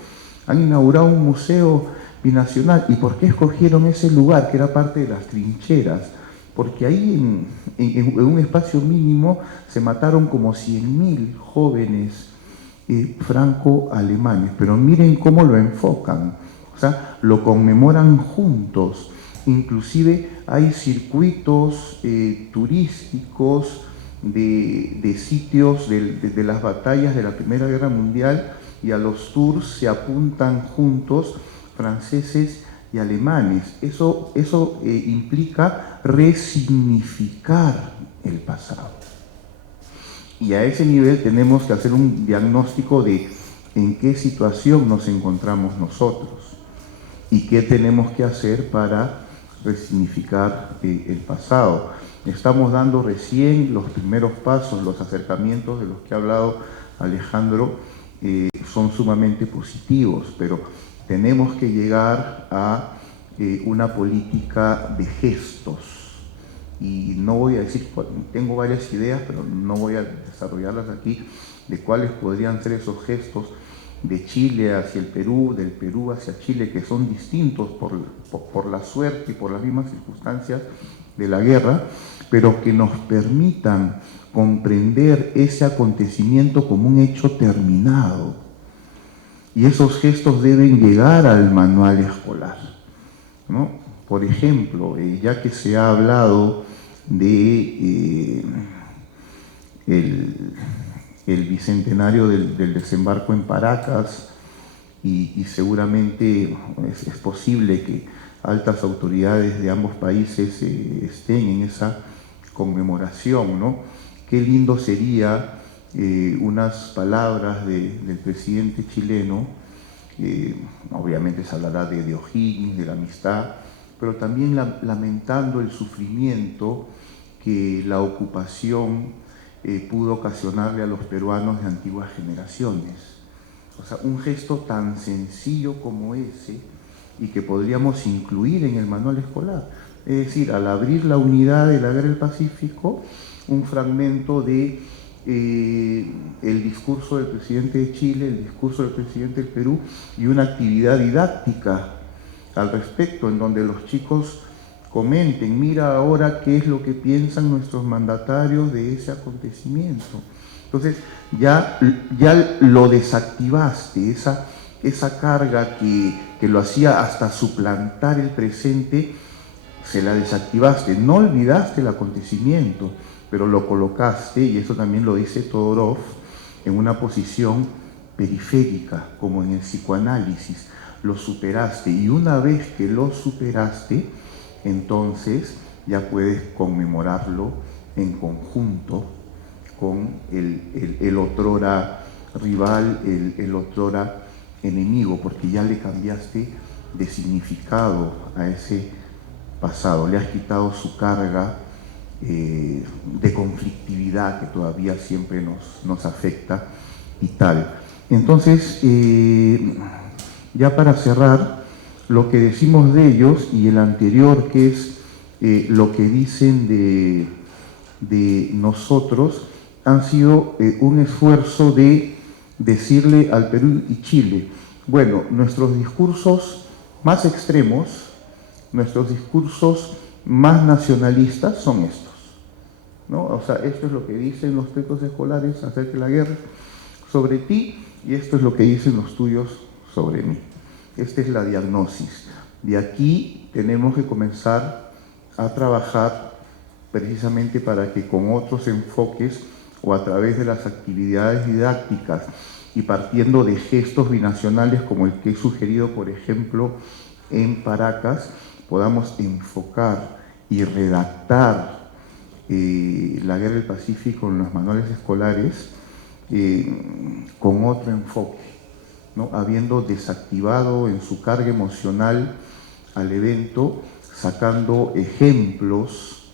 Han inaugurado un museo binacional. ¿Y por qué escogieron ese lugar, que era parte de las trincheras? Porque ahí en un espacio mínimo se mataron como 100.000 jóvenes franco-alemanes, pero miren cómo lo enfocan, o sea, lo conmemoran juntos. Inclusive hay circuitos turísticos de sitios de las batallas de la Primera Guerra Mundial, y a los tours se apuntan juntos franceses y alemanes. Eso implica resignificar el pasado. Y a ese nivel tenemos que hacer un diagnóstico de en qué situación nos encontramos nosotros y qué tenemos que hacer para resignificar el pasado. Estamos dando recién los primeros pasos, los acercamientos de los que ha hablado Alejandro son sumamente positivos, pero tenemos que llegar a una política de gestos. Y no voy a decir, tengo varias ideas, pero no voy a desarrollarlas aquí, de cuáles podrían ser esos gestos de Chile hacia el Perú, del Perú hacia Chile, que son distintos por la suerte y por las mismas circunstancias de la guerra, pero que nos permitan comprender ese acontecimiento como un hecho terminado. Y esos gestos deben llegar al manual escolar, ¿no? Por ejemplo, ya que se ha hablado de el bicentenario del desembarco en Paracas, y seguramente es posible que altas autoridades de ambos países estén en esa conmemoración, ¿no? Qué lindo sería unas palabras del presidente chileno. Obviamente se hablará de O'Higgins, de la amistad, pero también lamentando el sufrimiento que la ocupación pudo ocasionarle a los peruanos de antiguas generaciones. O sea, un gesto tan sencillo como ese, y que podríamos incluir en el manual escolar. Es decir, al abrir la unidad de la Guerra del Pacífico, un fragmento de el discurso del presidente de Chile, el discurso del presidente del Perú, y una actividad didáctica al respecto, en donde los chicos comenten, mira ahora qué es lo que piensan nuestros mandatarios de ese acontecimiento. Entonces ya lo desactivaste, esa carga que lo hacía hasta suplantar el presente, se la desactivaste. No olvidaste el acontecimiento, pero lo colocaste, y eso también lo dice Todorov, en una posición periférica, como en el psicoanálisis. Lo superaste, y una vez que lo superaste, entonces ya puedes conmemorarlo en conjunto con el otrora rival, el otrora enemigo, porque ya le cambiaste de significado a ese pasado, le has quitado su carga de conflictividad que todavía siempre nos afecta y tal. Entonces, ya para cerrar, lo que decimos de ellos y el anterior, que es lo que dicen de nosotros, han sido un esfuerzo de decirle al Perú y Chile, bueno, nuestros discursos más extremos, nuestros discursos más nacionalistas son estos, ¿no? O sea, esto es lo que dicen los textos escolares acerca de la guerra sobre ti, y esto es lo que dicen los tuyos sobre mí. Esta es la diagnosis. De aquí tenemos que comenzar a trabajar precisamente para que con otros enfoques, o a través de las actividades didácticas y partiendo de gestos binacionales como el que he sugerido, por ejemplo, en Paracas, podamos enfocar y redactar la Guerra del Pacífico en los manuales escolares con otro enfoque, ¿no? Habiendo desactivado en su carga emocional al evento, sacando ejemplos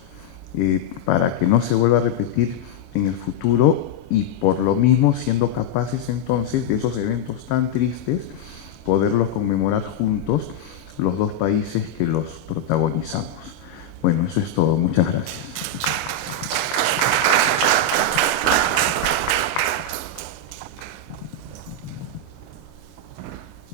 para que no se vuelva a repetir en el futuro, y por lo mismo siendo capaces entonces de esos eventos tan tristes poderlos conmemorar juntos los dos países que los protagonizamos. Bueno, eso es todo. Muchas gracias.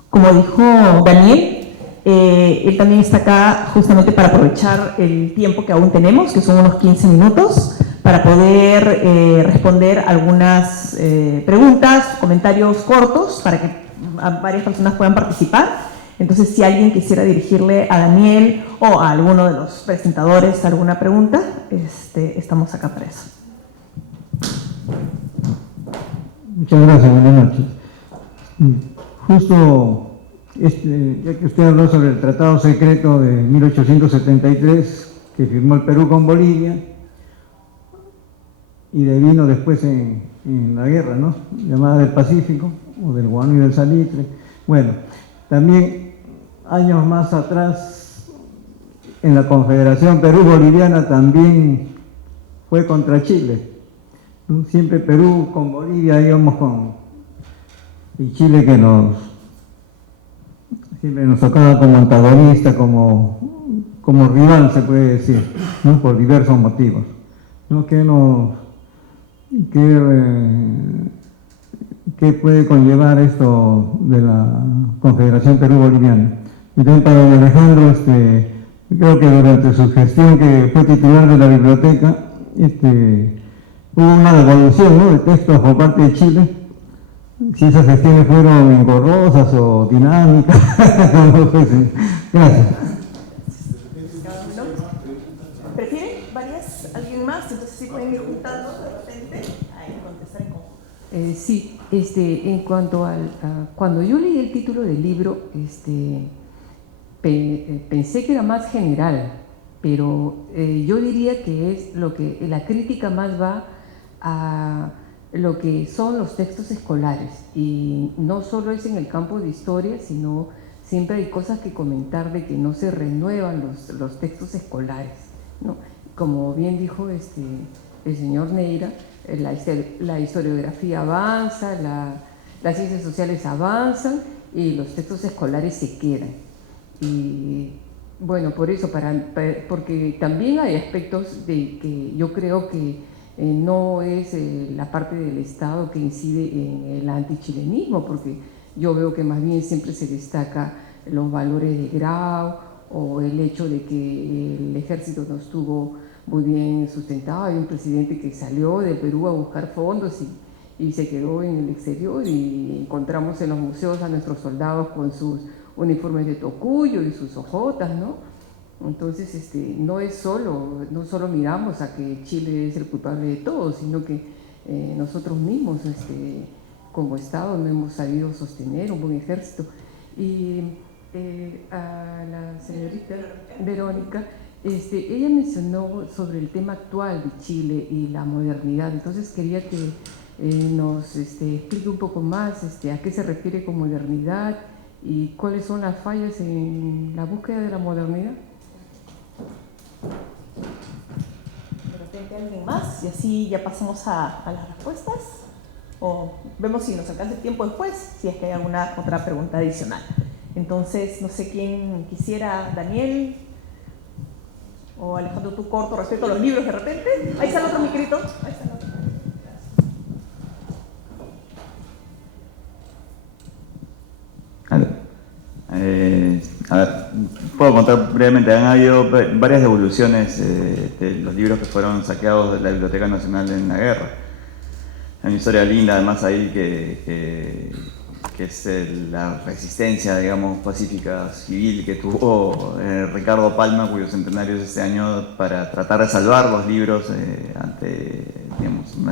Como dijo Daniel, él también está acá justamente para aprovechar el tiempo que aún tenemos, que son unos 15 minutos, para poder responder algunas preguntas, comentarios cortos, para que varias personas puedan participar. Entonces, si alguien quisiera dirigirle a Daniel o a alguno de los presentadores alguna pregunta, estamos acá para eso. Muchas gracias, buenas noches. Justo, ya que usted habló sobre el Tratado Secreto de 1873 que firmó el Perú con Bolivia y devino después en la guerra, ¿no?, llamada del Pacífico, o del Guano y del Salitre. Bueno, también años más atrás, en la Confederación Perú-Boliviana también fue contra Chile, ¿no? Siempre Perú con Bolivia íbamos y Chile que siempre nos tocaba como antagonista, como rival, se puede decir, ¿no?, por diversos motivos, ¿no? ¿Qué puede conllevar esto de la Confederación Perú-Boliviana? Y también para don Alejandro, creo que durante su gestión, que fue titular de la biblioteca, hubo una devolución, ¿no?, de textos por parte de Chile. Si esas gestiones fueron engorrosas o dinámicas, no fuesen. Gracias. ¿Prefieren varias? ¿Alguien más? Entonces sí pueden ir juntando de repente. Ahí contestar en conjunto. Sí, en cuanto cuando yo leí el título del libro, pensé que era más general, pero yo diría que es la crítica más va a lo que son los textos escolares, y no solo es en el campo de historia, sino siempre hay cosas que comentar de que no se renuevan los textos escolares, ¿no? Como bien dijo el señor Neira, la historiografía avanza, las ciencias sociales avanzan y los textos escolares se quedan. Y bueno, por eso, porque también hay aspectos de que yo creo que no es la parte del Estado que incide en el antichilenismo, porque yo veo que más bien siempre se destaca los valores de Grau o el hecho de que el ejército no estuvo muy bien sustentado. Hay un presidente que salió de Perú a buscar fondos y se quedó en el exterior, y encontramos en los museos a nuestros soldados con sus uniformes de tocuyo y sus ojotas, ¿no? Entonces, no solo miramos a que Chile es el culpable de todo, sino que nosotros mismos, como Estado, no hemos sabido sostener un buen ejército. Y a la señorita Verónica, ella mencionó sobre el tema actual de Chile y la modernidad. Entonces quería que nos explique un poco más a qué se refiere con modernidad y cuáles son las fallas en la búsqueda de la modernidad. De repente alguien más, y así ya pasamos a las respuestas, o vemos si nos alcanza el tiempo después, si es que hay alguna otra pregunta adicional. Entonces, no sé quién quisiera, Daniel o Alejandro, tú corto respecto a los libros de repente. Ahí está el otro micrito. Ahí está el otro. A ver, puedo contar brevemente. Han habido varias devoluciones de los libros que fueron saqueados de la Biblioteca Nacional en la guerra. Hay una historia linda, además, ahí que es la resistencia, digamos, pacífica civil que tuvo Ricardo Palma, cuyo centenario es este año, para tratar de salvar los libros antes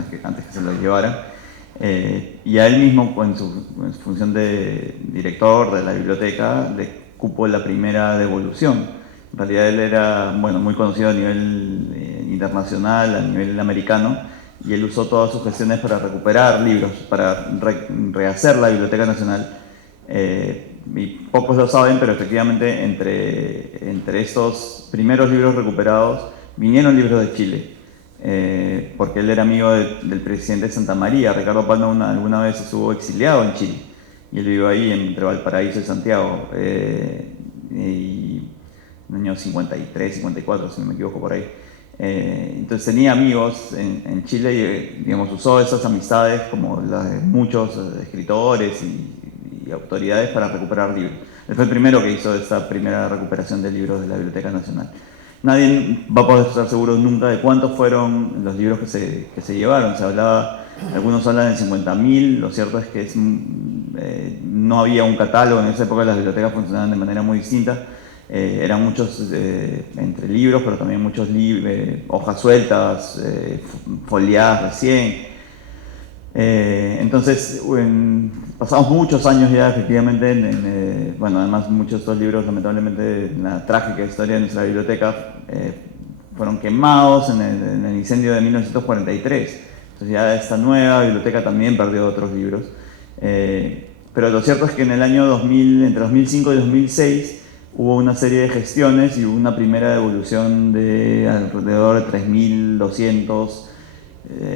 que se los llevaran. Y a él mismo, en su función de director de la biblioteca, le cupo la primera devolución. En realidad él era muy conocido a nivel internacional, a nivel americano, y él usó todas sus gestiones para recuperar libros, para rehacer la Biblioteca Nacional. Y pocos lo saben, pero efectivamente entre estos primeros libros recuperados vinieron libros de Chile. Porque él era amigo del presidente de Santa María. Ricardo Palma alguna vez estuvo exiliado en Chile y él vivió ahí entre Valparaíso y Santiago, y en el año 53, 54, si no me equivoco, por ahí. Entonces tenía amigos en Chile y digamos, usó esas amistades como las de muchos escritores y autoridades para recuperar libros. Él fue el primero que hizo esta primera recuperación de libros de la Biblioteca Nacional. Nadie va a poder estar seguro nunca de cuántos fueron los libros que se llevaron. Algunos hablan de 50.000, lo cierto es que no había un catálogo. En esa época las bibliotecas funcionaban de manera muy distinta. Eran muchos entre libros, pero también muchos hojas sueltas, foliadas recién. Entonces, pasamos muchos años ya efectivamente, bueno, además muchos de estos libros, lamentablemente, en la trágica historia de nuestra biblioteca, fueron quemados en el incendio de 1943. Entonces ya esta nueva biblioteca también perdió otros libros. Pero lo cierto es que en el año 2000, entre 2005 y 2006, hubo una serie de gestiones y hubo una primera devolución de alrededor de 3.200.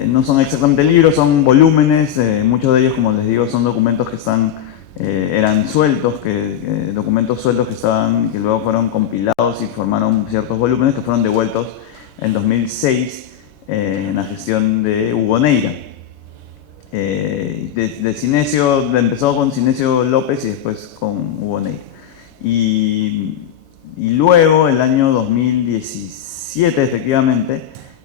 No son exactamente libros, son volúmenes, muchos de ellos, como les digo, son documentos que eran sueltos, documentos sueltos que luego fueron compilados y formaron ciertos volúmenes que fueron devueltos en 2006 en la gestión de Hugo Neira. Empezó con Cinesio López y después con Hugo Neira. Y luego, el año 2017, efectivamente,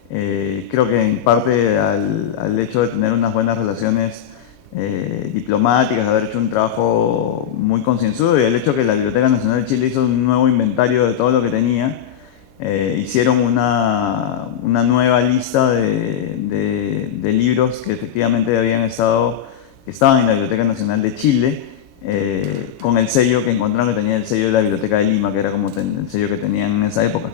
creo que en parte al hecho de tener unas buenas relaciones diplomáticas, de haber hecho un trabajo muy concienzudo y el hecho que la Biblioteca Nacional de Chile hizo un nuevo inventario de todo lo que tenía, hicieron una nueva lista de libros que efectivamente estaban en la Biblioteca Nacional de Chile, con el sello que encontraron, que tenía el sello de la Biblioteca de Lima, que era como el sello que tenían en esa época.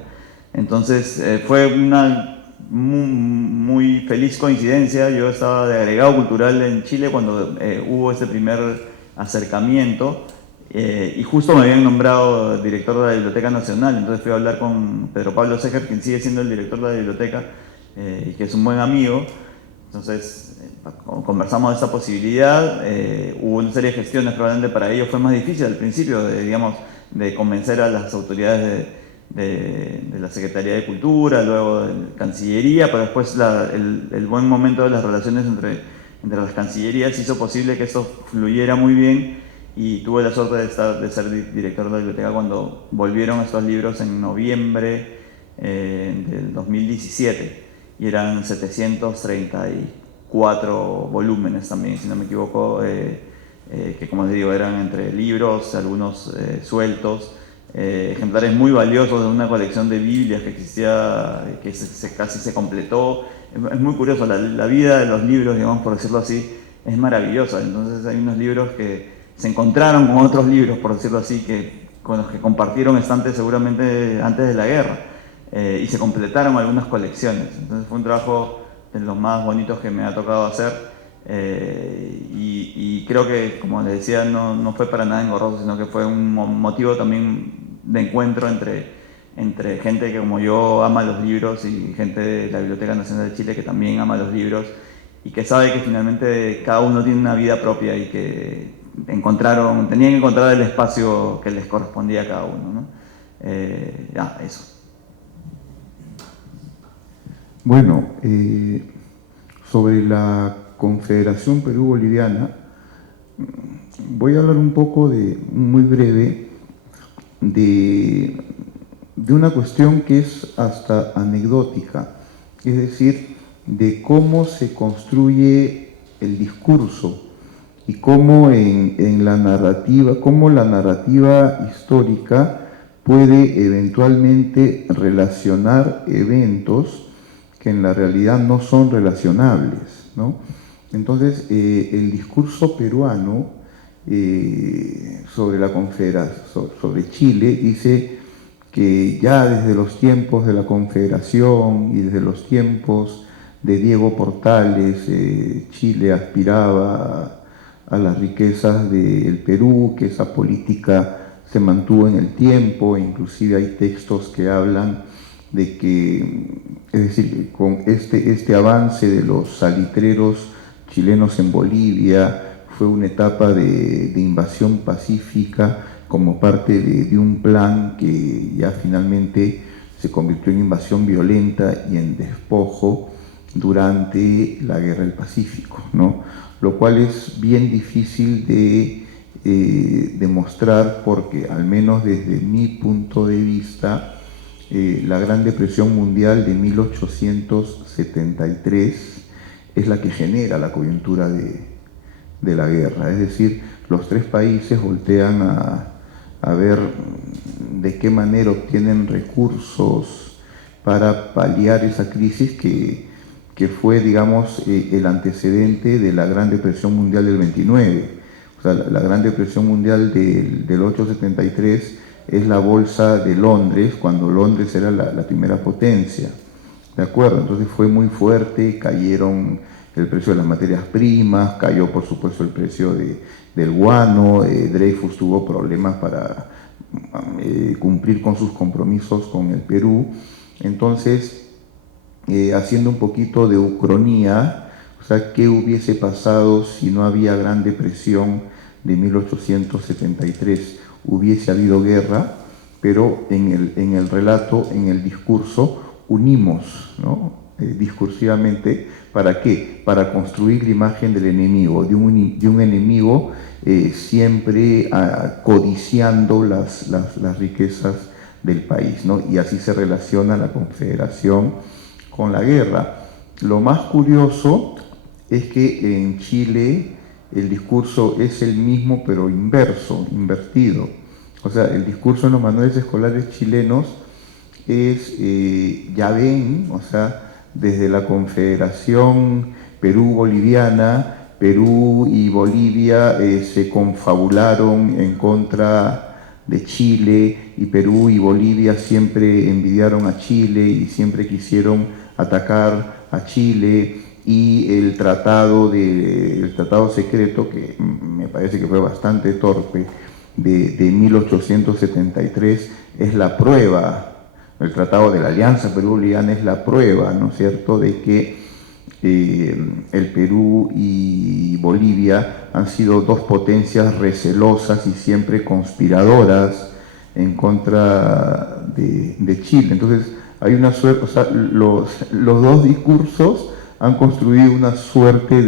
Entonces fue una muy feliz coincidencia. Yo estaba de agregado cultural en Chile cuando hubo ese primer acercamiento, y justo me habían nombrado director de la Biblioteca Nacional. Entonces fui a hablar con Pedro Pablo Seger, quien sigue siendo el director de la biblioteca y que es un buen amigo. Entonces conversamos de esta posibilidad. Hubo una serie de gestiones, probablemente para ellos fue más difícil al principio de convencer a las autoridades de la Secretaría de Cultura, luego de Cancillería, pero después el buen momento de las relaciones entre las cancillerías hizo posible que esto fluyera muy bien, y tuve la suerte de ser director de la biblioteca cuando volvieron estos libros en noviembre del 2017, y eran 734 volúmenes también, si no me equivoco, que, como les digo, eran entre libros, algunos sueltos, ejemplares muy valiosos de una colección de Biblias que existía, que casi se completó. Es muy curioso, la vida de los libros, digamos, por decirlo así, es maravillosa. Entonces hay unos libros que se encontraron con otros libros, por decirlo así, con los que compartieron estantes seguramente antes de la guerra, y se completaron algunas colecciones. Entonces fue un trabajo de los más bonitos que me ha tocado hacer, y creo que, como les decía, no fue para nada engorroso, sino que fue un motivo también de encuentro entre gente que, como yo, ama los libros, y gente de la Biblioteca Nacional de Chile que también ama los libros y que sabe que finalmente cada uno tiene una vida propia y que tenían que encontrar el espacio que les correspondía a cada uno, ¿no? Eso. Bueno, sobre la Confederación Perú-Boliviana, voy a hablar un poco muy breve, de una cuestión que es hasta anecdótica, es decir, de cómo se construye el discurso y cómo la narrativa histórica puede eventualmente relacionar eventos que en la realidad no son relacionables, ¿no? Entonces, el discurso peruano sobre la Confederación, sobre Chile, dice que ya desde los tiempos de la Confederación y desde los tiempos de Diego Portales, Chile aspiraba a las riquezas del Perú, que esa política se mantuvo en el tiempo. Inclusive hay textos que hablan de que, es decir, con este avance de los salitreros chilenos en Bolivia, fue una etapa de invasión pacífica como parte de un plan que ya finalmente se convirtió en invasión violenta y en despojo durante la Guerra del Pacífico, ¿no? Lo cual es bien difícil de demostrar, porque al menos desde mi punto de vista, la Gran Depresión Mundial de 1873 es la que genera la coyuntura de la guerra. Es decir, los tres países voltean a ver de qué manera obtienen recursos para paliar esa crisis que que fue, digamos, el antecedente de la Gran Depresión Mundial del 29. O sea, la Gran Depresión Mundial del 8-73 es la bolsa de Londres, cuando Londres era la primera potencia. ¿De acuerdo? Entonces fue muy fuerte, cayeron el precio de las materias primas, cayó por supuesto el precio del guano, Dreyfus tuvo problemas para cumplir con sus compromisos con el Perú. Entonces, haciendo un poquito de ucronía, o sea, ¿qué hubiese pasado si no había Gran Depresión de 1873? Hubiese habido guerra, pero en el relato, en el discurso, unimos, ¿no? Discursivamente, ¿para qué? Para construir la imagen del enemigo, de un enemigo siempre codiciando las riquezas del país, ¿no? Y así se relaciona la Confederación con la guerra. Lo más curioso es que en Chile el discurso es el mismo pero invertido. O sea, el discurso en los manuales escolares chilenos es, ya ven, o sea, desde la Confederación Perú-Boliviana, Perú y Bolivia se confabularon en contra de Chile, y Perú y Bolivia siempre envidiaron a Chile y siempre quisieron atacar a Chile, y el tratado secreto, que me parece que fue bastante torpe, de 1873, es la prueba. El Tratado de la Alianza Perú-Boliviana es la prueba, ¿no es cierto?, de que el Perú y Bolivia han sido dos potencias recelosas y siempre conspiradoras en contra de Chile. Entonces, hay una suerte, o sea, los dos discursos han construido una suerte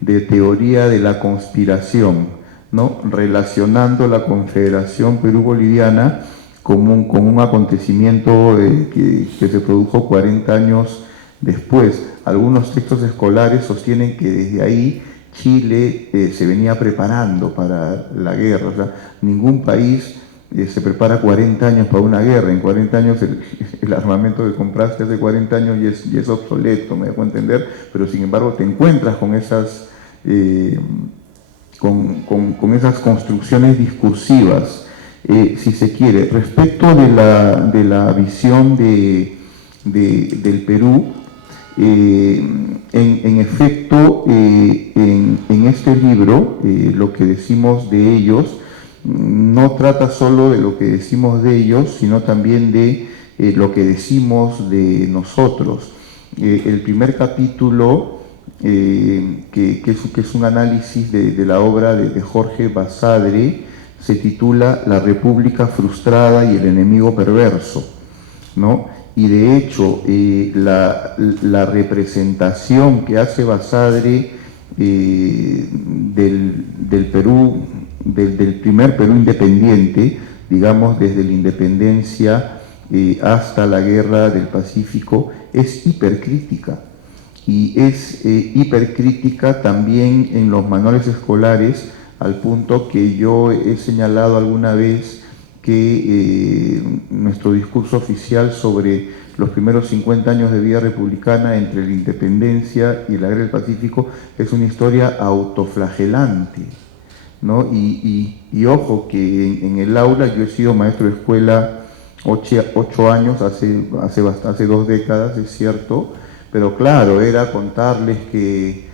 de teoría de la conspiración, ¿no?, relacionando la Confederación Perú-Boliviana con un acontecimiento que se produjo 40 años después. Algunos textos escolares sostienen que desde ahí Chile se venía preparando para la guerra. O sea, ningún país se prepara 40 años para una guerra. En 40 años el armamento que compraste hace 40 años ya es obsoleto, me dejo entender, pero sin embargo te encuentras con esas, con esas construcciones discursivas. Si se quiere, respecto de la visión del Perú, en efecto, en este libro, lo que decimos de ellos no trata solo de lo que decimos de ellos, sino también de lo que decimos de nosotros. El primer capítulo, que es un análisis de la obra de Jorge Basadre, se titula La República Frustrada y el Enemigo Perverso, ¿no? Y de hecho, la representación que hace Basadre del Perú, del primer Perú independiente, digamos desde la independencia hasta la Guerra del Pacífico, es hipercrítica. Y es hipercrítica también en los manuales escolares, al punto que yo he señalado alguna vez que nuestro discurso oficial sobre los primeros 50 años de vida republicana entre la independencia y la Guerra del Pacífico es una historia autoflagelante, ¿no? Y ojo que en el aula, yo he sido maestro de escuela 8 años, hace 2 décadas, es cierto, pero claro, era contarles que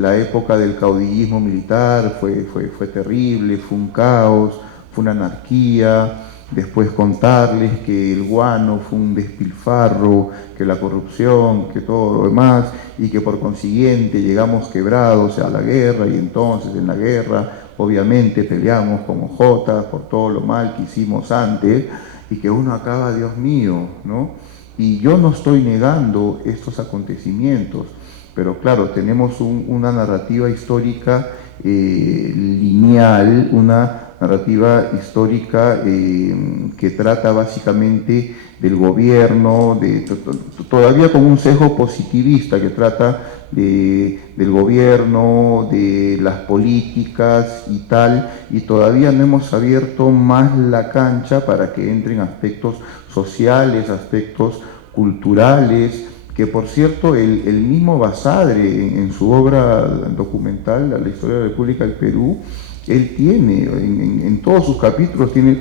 la época del caudillismo militar fue terrible, fue un caos, fue una anarquía. Después contarles que el guano fue un despilfarro, que la corrupción, que todo lo demás, y que por consiguiente llegamos quebrados a la guerra, y entonces en la guerra obviamente peleamos como jotas por todo lo mal que hicimos antes, y que uno acaba, Dios mío, ¿no? Y yo no estoy negando estos acontecimientos, pero claro, tenemos una narrativa histórica lineal, una narrativa histórica que trata básicamente del gobierno, todavía con un sesgo positivista, que trata del gobierno, de las políticas y tal, y todavía no hemos abierto más la cancha para que entren aspectos sociales, aspectos culturales, que por cierto el mismo Basadre en su obra documental, La historia de la República del Perú, él tiene, en todos sus capítulos tiene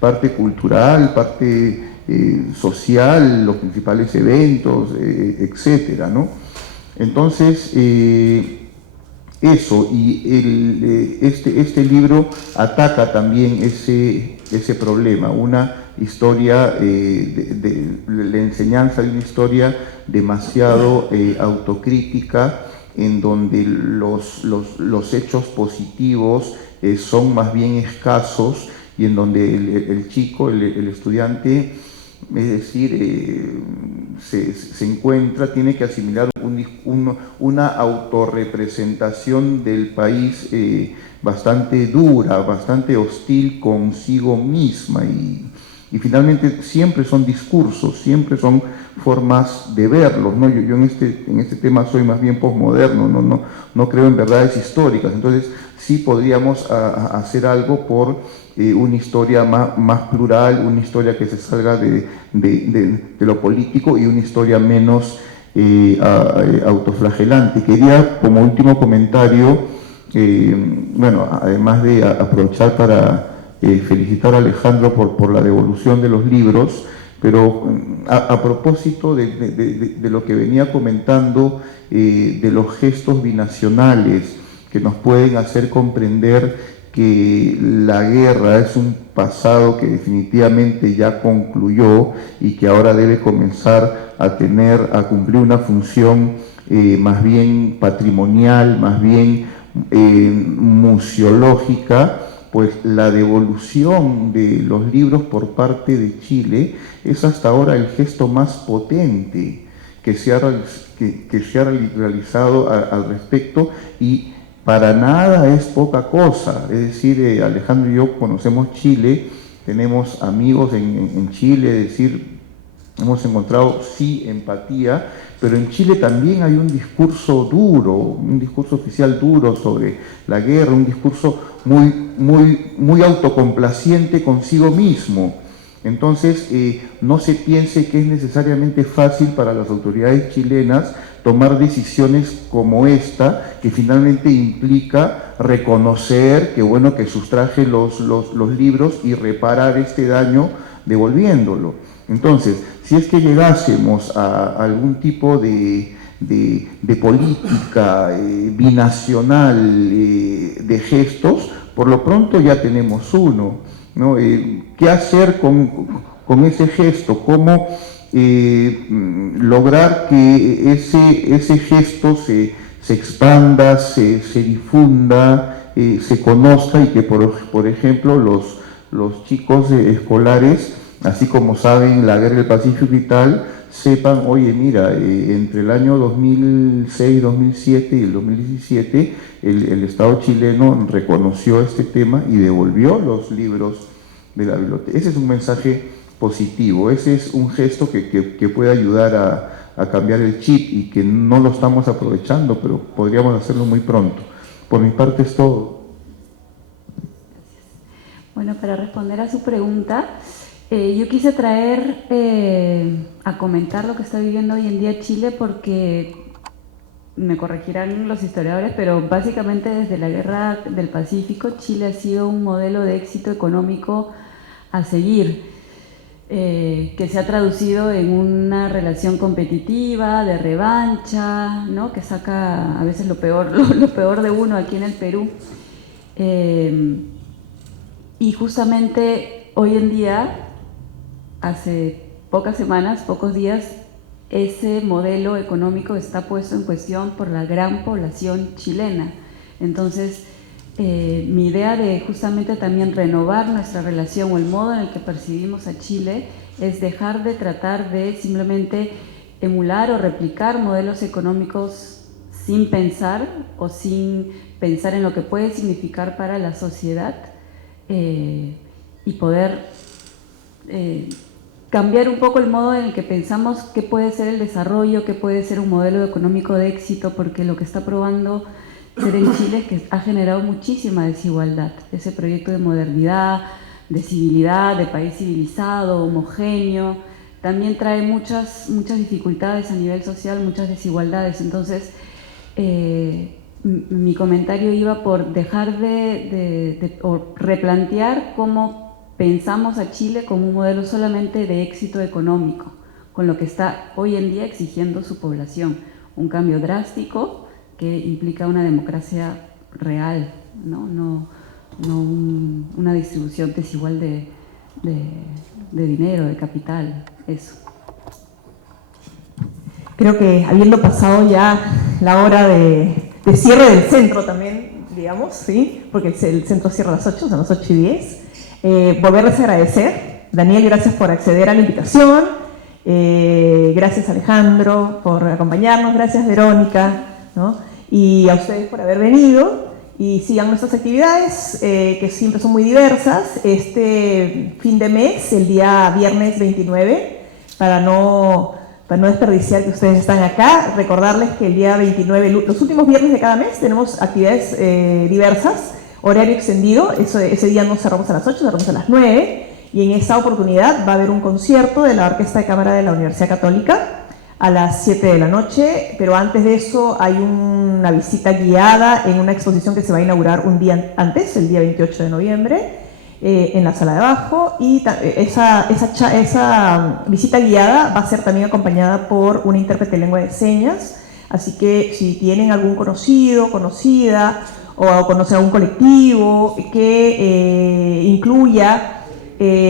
parte cultural, parte social, los principales eventos, etcétera, ¿no? Entonces, eso, y este libro ataca también ese problema, una historia, la enseñanza de una historia demasiado autocrítica, en donde los hechos positivos son más bien escasos, y en donde el chico, el estudiante, es decir, se encuentra, tiene que asimilar una autorrepresentación del país bastante dura, bastante hostil consigo misma, y finalmente siempre son discursos, siempre son formas de verlos, ¿no? Yo en este tema soy más bien posmoderno, no creo en verdades históricas, entonces sí podríamos hacer algo por una historia más plural, una historia que se salga de lo político, y una historia menos autoflagelante. Quería, como último comentario, bueno, además de aprovechar para felicitar a Alejandro por la devolución de los libros, pero a propósito de lo que venía comentando, de los gestos binacionales que nos pueden hacer comprender que la guerra es un pasado que definitivamente ya concluyó y que ahora debe comenzar a cumplir una función más bien patrimonial, más bien museológica. Pues la devolución de los libros por parte de Chile es hasta ahora el gesto más potente que se ha realizado al respecto, y para nada es poca cosa. Es decir, Alejandro y yo conocemos Chile, tenemos amigos en Chile, es decir, hemos encontrado sí empatía, pero en Chile también hay un discurso duro, un discurso oficial duro sobre la guerra, un discurso muy autocomplaciente consigo mismo. Entonces, no se piense que es necesariamente fácil para las autoridades chilenas tomar decisiones como esta, que finalmente implica reconocer que bueno, que sustraje los libros y reparar este daño devolviéndolo. Entonces, si es que llegásemos a algún tipo de política binacional de gestos, por lo pronto ya tenemos uno, ¿no? ¿Qué hacer con ese gesto? ¿Cómo lograr que ese gesto se expanda, se difunda, se conozca, y que por ejemplo los chicos escolares, así como saben la guerra del Pacífico y tal, sepan, oye, mira, entre el año 2006, 2007 y el 2017, el Estado chileno reconoció este tema y devolvió los libros de la biblioteca. Ese es un mensaje positivo, ese es un gesto que puede ayudar a cambiar el chip, y que no lo estamos aprovechando, pero podríamos hacerlo muy pronto. Por mi parte es todo. Bueno, para responder a su pregunta, yo quise traer a comentar lo que está viviendo hoy en día Chile, porque me corregirán los historiadores, pero básicamente desde la Guerra del Pacífico Chile ha sido un modelo de éxito económico a seguir, que se ha traducido en una relación competitiva, de revancha, ¿no? Que saca a veces lo peor de uno aquí en el Perú. Y justamente hoy en día, hace pocas semanas, pocos días, ese modelo económico está puesto en cuestión por la gran población chilena. Entonces, mi idea de justamente también renovar nuestra relación o el modo en el que percibimos a Chile es dejar de tratar de simplemente emular o replicar modelos económicos sin pensar o sin pensar en lo que puede significar para la sociedad, y poder cambiar un poco el modo en el que pensamos qué puede ser el desarrollo, qué puede ser un modelo económico de éxito, porque lo que está probando ser en Chile es que ha generado muchísima desigualdad. Ese proyecto de modernidad, de civilidad, de país civilizado, homogéneo, también trae muchas dificultades a nivel social, muchas desigualdades. Entonces, mi comentario iba por dejar o replantear cómo pensamos a Chile como un modelo solamente de éxito económico, con lo que está hoy en día exigiendo su población. Un cambio drástico que implica una democracia real, no una distribución desigual de dinero, de capital, eso. Creo que habiendo pasado ya la hora de cierre del centro también, digamos, ¿sí? Porque el centro cierra a las 8, son las 8:10. Volverles a agradecer. Daniel, gracias por acceder a la invitación. Gracias, Alejandro, por acompañarnos. Gracias, Verónica, ¿no? Y a ustedes por haber venido. Y sigan nuestras actividades, que siempre son muy diversas. Este fin de mes, el día viernes 29, para no desperdiciar que ustedes están acá, recordarles que el día 29, los últimos viernes de cada mes, tenemos actividades diversas, horario extendido. Ese día no cerramos a las 8, cerramos a las 9, y en esa oportunidad va a haber un concierto de la Orquesta de Cámara de la Universidad Católica a las 7 de la noche, pero antes de eso hay una visita guiada en una exposición que se va a inaugurar un día antes, el día 28 de noviembre, en la sala de abajo, y esa visita guiada va a ser también acompañada por una intérprete de lengua de señas, así que si tienen algún conocido, conocida, o conocen algún colectivo que incluya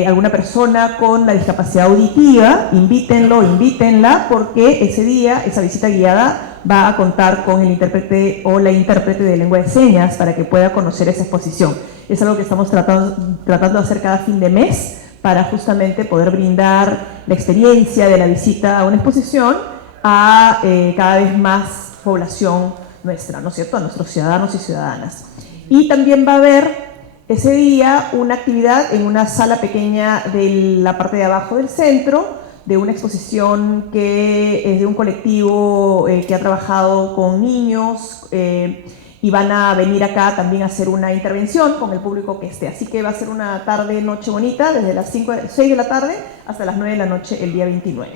alguna persona con la discapacidad auditiva, invítenla, porque ese día, esa visita guiada va a contar con el intérprete o la intérprete de lengua de señas para que pueda conocer esa exposición. Es algo que estamos tratando de hacer cada fin de mes para justamente poder brindar la experiencia de la visita a una exposición a cada vez más población nuestra, ¿no es cierto?, a nuestros ciudadanos y ciudadanas. Y también va a haber ese día una actividad en una sala pequeña de la parte de abajo del centro, de una exposición que es de un colectivo que ha trabajado con niños, y van a venir acá también a hacer una intervención con el público que esté. Así que va a ser una tarde-noche bonita, desde las 6 de la tarde hasta las 9 de la noche el día 29.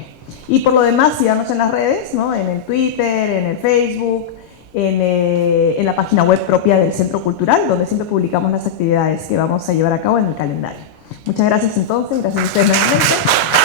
Y por lo demás, síganos en las redes, ¿no?, en el Twitter, en el Facebook, en la página web propia del Centro Cultural, donde siempre publicamos las actividades que vamos a llevar a cabo en el calendario. Muchas gracias entonces, gracias a ustedes nuevamente.